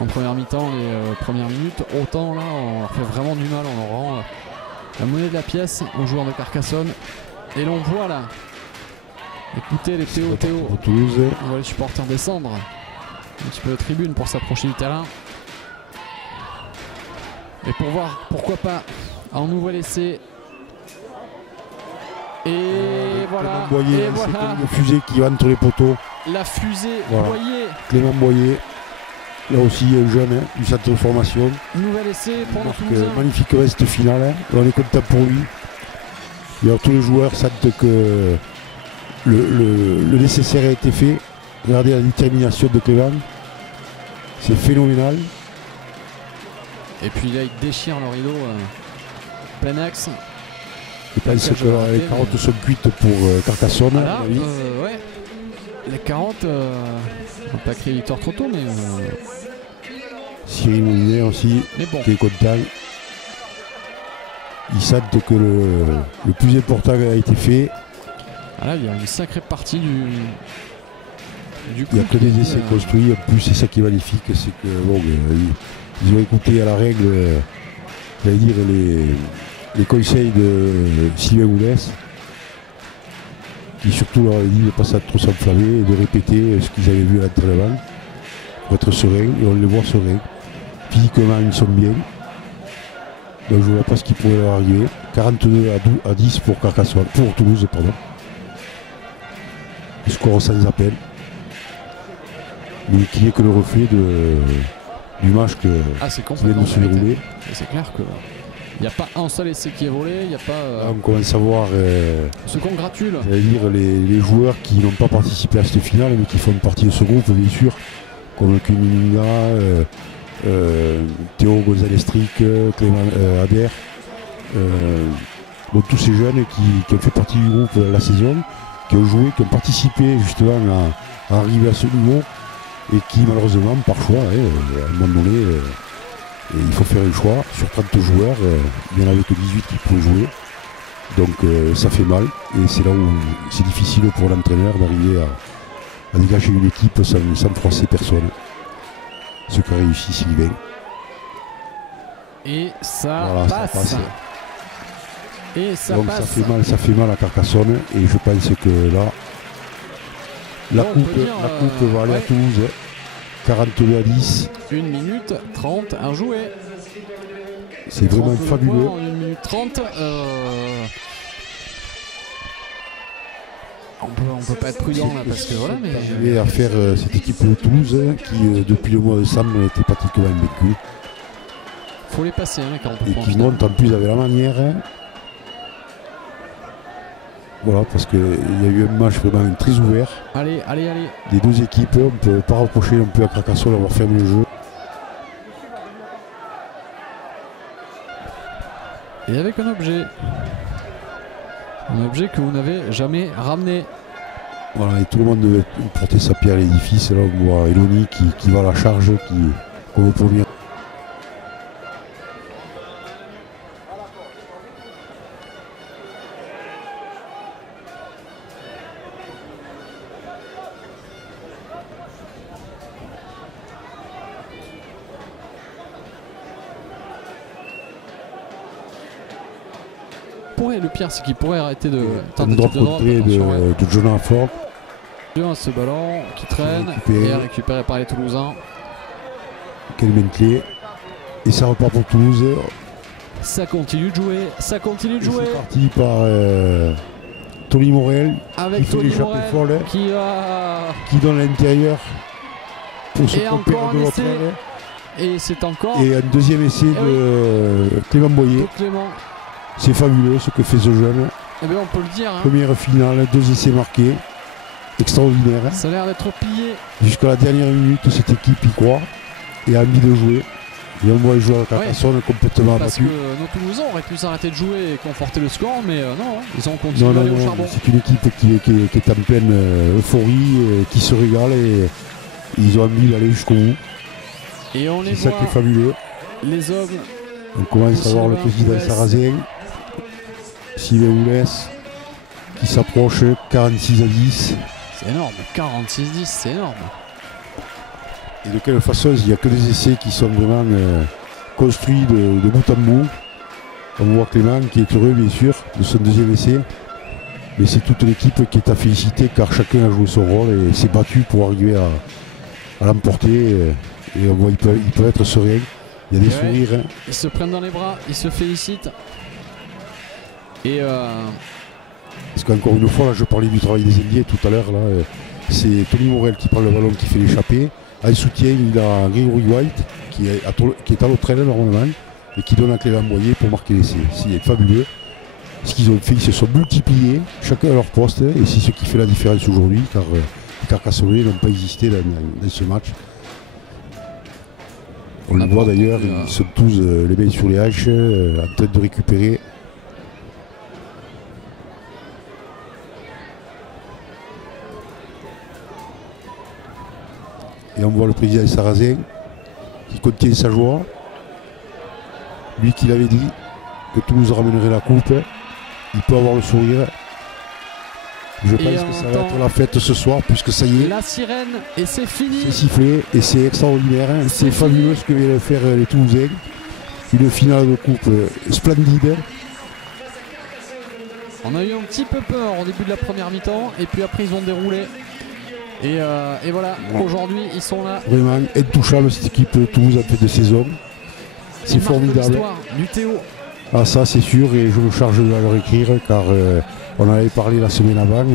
en première mi-temps, les premières minutes. Autant là, on leur fait vraiment du mal. On leur rend la monnaie de la pièce aux joueurs de Carcassonne. Et l'on voit là. Écoutez les Théo. Pour Toulouse. On voit les supporters descendre un petit peu de tribune pour s'approcher du terrain. Et pour voir, pourquoi pas, un nouvel essai. Et voilà. Boyer, Et c'est voilà. comme le fusée qui va entre les poteaux. La fusée Voilà. Boyer. Clément Boyer. Là aussi un jeune du centre de formation. Nouvel essai pour nos Donc, Toulousains. magnifique reste finale. Hein. On est content pour lui. Et alors, tous les joueurs sentent que le nécessaire a été fait. Regardez la détermination de Clément. C'est phénoménal. Et puis là, ils déchirent le rideau plein axe. Je pense Lequel je vais que rater, les mais- carottes sont cuites pour Carcassonne. Voilà, à mon avis. ouais. Les 40, on n'a pas créé victoire trop tôt, mais Cyril Moulinet aussi, bon. qui est content. Ils sentent que le plus important a été fait. Ah là, il y a une sacrée partie du Il n'y a que des essais construits. En plus, c'est ça qui est magnifique. C'est que bon, ils ont écouté à la règle, j'allais dire, les conseils de Sylvain Boulès, qui surtout leur a dit de ne pas trop s'enflammer et de répéter ce qu'ils avaient vu à l'entraînement pour être serein. Et on les voit sereins. Physiquement, ils sont bien. Donc je ne vois pas ce qui pourrait leur arriver. 42 à 10 pour Carcassonne, pour Toulouse, pardon. Le score sans appel. Mais qui n'est que le reflet du match c'est qui vient complètement de se dérouler. C'est clair que il n'y a pas un seul essai qui est volé, il n'y a pas. Là, on commence à voir On se congratule. j'allais dire, les joueurs qui n'ont pas participé à cette finale, mais qui font partie de ce groupe, bien sûr, comme Kuninga, Théo Gonzalez-Stric, Clément Adair. Donc tous ces jeunes qui ont fait partie du groupe la saison, qui ont joué, qui ont participé justement à arriver à ce niveau, et qui malheureusement, par choix, à un moment donné, il faut faire un choix. Sur 30 joueurs, il n'y en avait que 18 qui pouvaient jouer. Donc ça fait mal, et c'est là où c'est difficile pour l'entraîneur d'arriver à dégager une équipe sans froisser personne. Ce qu'a réussi Sylvain. Et ça Voilà, ça passe. passe. Et ça Donc passe. ça fait mal à Carcassonne, et je pense que là, la Bon, on coupe, peut dire, va aller à ouais. Toulouse. 42 à 10, 1 minute 30 à jouer. c'est vraiment 30 fabuleux. points en 1 minute 30. On peut pas être prudent là parce que voilà, mais Et à faire cette équipe de Toulouse qui depuis le mois de décembre était pratiquement invaincue faut les passer les 40 et points. qui monte en plus avec la manière. Voilà, parce qu'il y a eu un match vraiment très ouvert Allez. des deux équipes. On ne peut pas reprocher non plus à Carcassonne d'avoir fermé le jeu. Et avec un objet. Un objet que vous n'avez jamais ramené. Voilà, et tout le monde devait porter sa pierre à l'édifice. Là, on voit Eloni qui va à la charge, comme au premier. Le pire, c'est qu'il pourrait arrêter de Un tenter drop de drop. contré Attention, ouais. de Jonathan Ford. Bien, ce ballon qui traîne Récupéré. et récupéré par les Toulousains. Quel Bentley. Et ça repart pour Toulouse. Ça continue de jouer. Et c'est parti par Tony Morel avec qui fait Tony l'échappée Morel folle, qui qui donne à l'intérieur pour se et tromper encore de un l'autre essai. aile. Et c'est encore Et un deuxième essai de Clément Boyer. Clément. C'est fabuleux ce que fait ce jeune. Eh bien, on peut le dire. Hein. Première finale, 2 essais marqués. Extraordinaire. Ça a l'air d'être plié. Jusqu'à la dernière minute, cette équipe y croit et a envie de jouer. Et on voit les joueurs à Carcassonne complètement Parce que abattus. nos Toulousains auraient pu s'arrêter de jouer et conforter le score, mais non, ils ont continué Non, à aller au non, charbon. c'est une équipe qui est en pleine euphorie, qui se régale et ils ont envie d'aller jusqu'au bout. Et on les C'est ça voit, qui est fabuleux. les hommes. On commence à voir le président Oulès. Sarrazin, Sylvain Oulès, qui s'approche 46-10. C'est énorme, 46-10, c'est énorme. Et de quelle façon, il n'y a que des essais qui sont vraiment construits de bout en bout. On voit Clément qui est heureux bien sûr de son deuxième essai. Mais c'est toute l'équipe qui est à féliciter car chacun a joué son rôle et s'est battu pour arriver à l'emporter. Et on voit ils peuvent être sereins. Il y a des sourires. Hein. Ils se prennent dans les bras, ils se félicitent. Et Parce qu'encore une fois, là, je parlais du travail des ailiers tout à l'heure. C'est Tony Morel qui prend le ballon, qui fait l'échappée. En soutien, il a Gregory White qui est à l'autre aile normalement et qui donne à Clément Boyer pour marquer l'essai. C'est fabuleux. Ce qu'ils ont fait, ils se sont multipliés, chacun à leur poste, et c'est ce qui fait la différence aujourd'hui, car les Carcassonnais n'ont pas existé dans ce match. On le voit d'ailleurs, ils sont tous les mains sur les hanches, en train de récupérer. Et on voit le président Sarrazin qui contient sa joie. Lui qui l'avait dit que Toulouse ramènerait la coupe. Il peut avoir le sourire. Je pense que ça va être la fête ce soir puisque ça y est. La sirène et c'est fini. C'est sifflé et c'est extraordinaire. C'est fabuleux ce que viennent faire les Toulousains. Une finale de coupe splendide. On a eu un petit peu peur au début de la première mi-temps et puis après ils ont déroulé. Et voilà, aujourd'hui ils sont là. Vraiment intouchable cette équipe de Toulouse en fait de saison. C'est formidable. Du Théo. Ah ça c'est sûr et je me charge de leur écrire car on en avait parlé la semaine avant.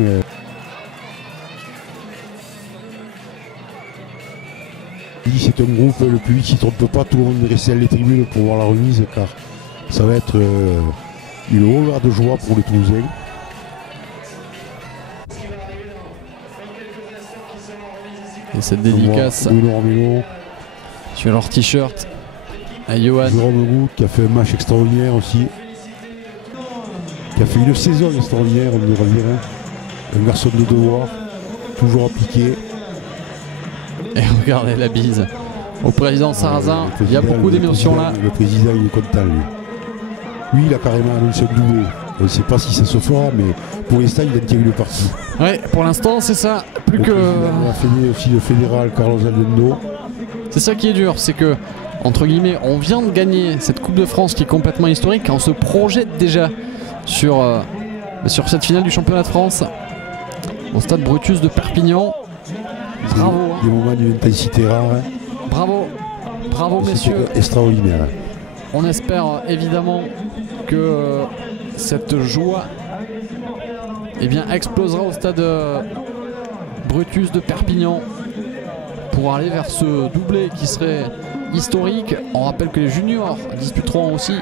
C'est un groupe le public qui ne trompe pas, tout le monde est resté à les tribunes pour voir la remise car ça va être une hauteur de joie pour les Toulousains. Et cette dédicace sur leur t-shirt à Johan. Jérôme Roux qui a fait un match extraordinaire aussi. Qui a fait une saison extraordinaire, on devrait dire. Un garçon de devoir, toujours appliqué. Et regardez la bise au président Sarrazin. Il y a beaucoup d'émotions là. Le président il est content lui. Lui il a carrément annoncé un doublé. On ne sait pas si ça se fera, mais pour l'instant il a tiré une partie. Ouais, pour l'instant c'est ça. Plus que. Il a fait aussi le fédéral Carlos Aldendo. C'est ça qui est dur, c'est que entre guillemets, on vient de gagner cette Coupe de France qui est complètement historique. On se projette déjà sur cette finale du championnat de France au stade Brutus de Perpignan. Bravo. Des moments d'une intensité rare. Bravo. Bravo messieurs. Extraordinaire. On espère évidemment que cette joie explosera au stade Brutus de Perpignan pour aller vers ce doublé qui serait historique. On rappelle que les juniors disputeront aussi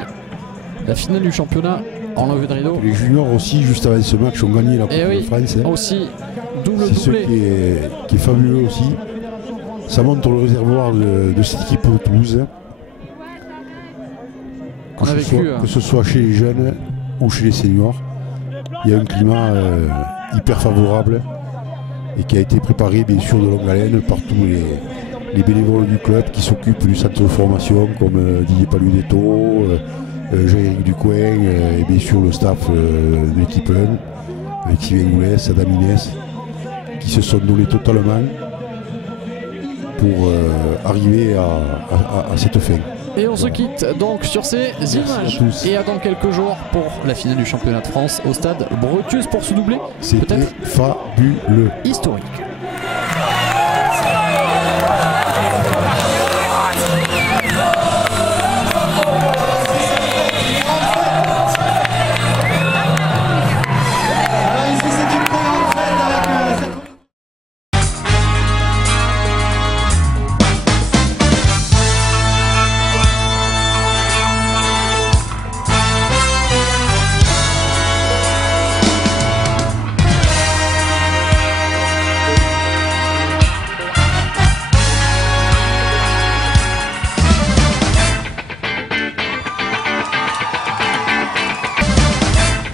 la finale du championnat en levée de rideau. Les juniors aussi, juste avant ce match, ont gagné la Coupe de France. Aussi, double c'est doublé. Ce qui est fabuleux aussi. Ça montre le réservoir de cette équipe de Toulouse. Que ce soit chez les jeunes ou chez les seniors. Il y a un climat hyper favorable et qui a été préparé bien sûr de longue haleine par tous les bénévoles du club qui s'occupent du centre de formation comme Didier Paludetto, Jean-Éric Ducoin et bien sûr le staff de l'équipe 1 avec Sylvain Goulès, Adam Inès qui se sont donnés totalement pour arriver à cette fin. Et on se quitte donc sur ces images et à dans quelques jours pour la finale du championnat de France au stade Brutus pour se doubler. C'était fabuleux. Historique.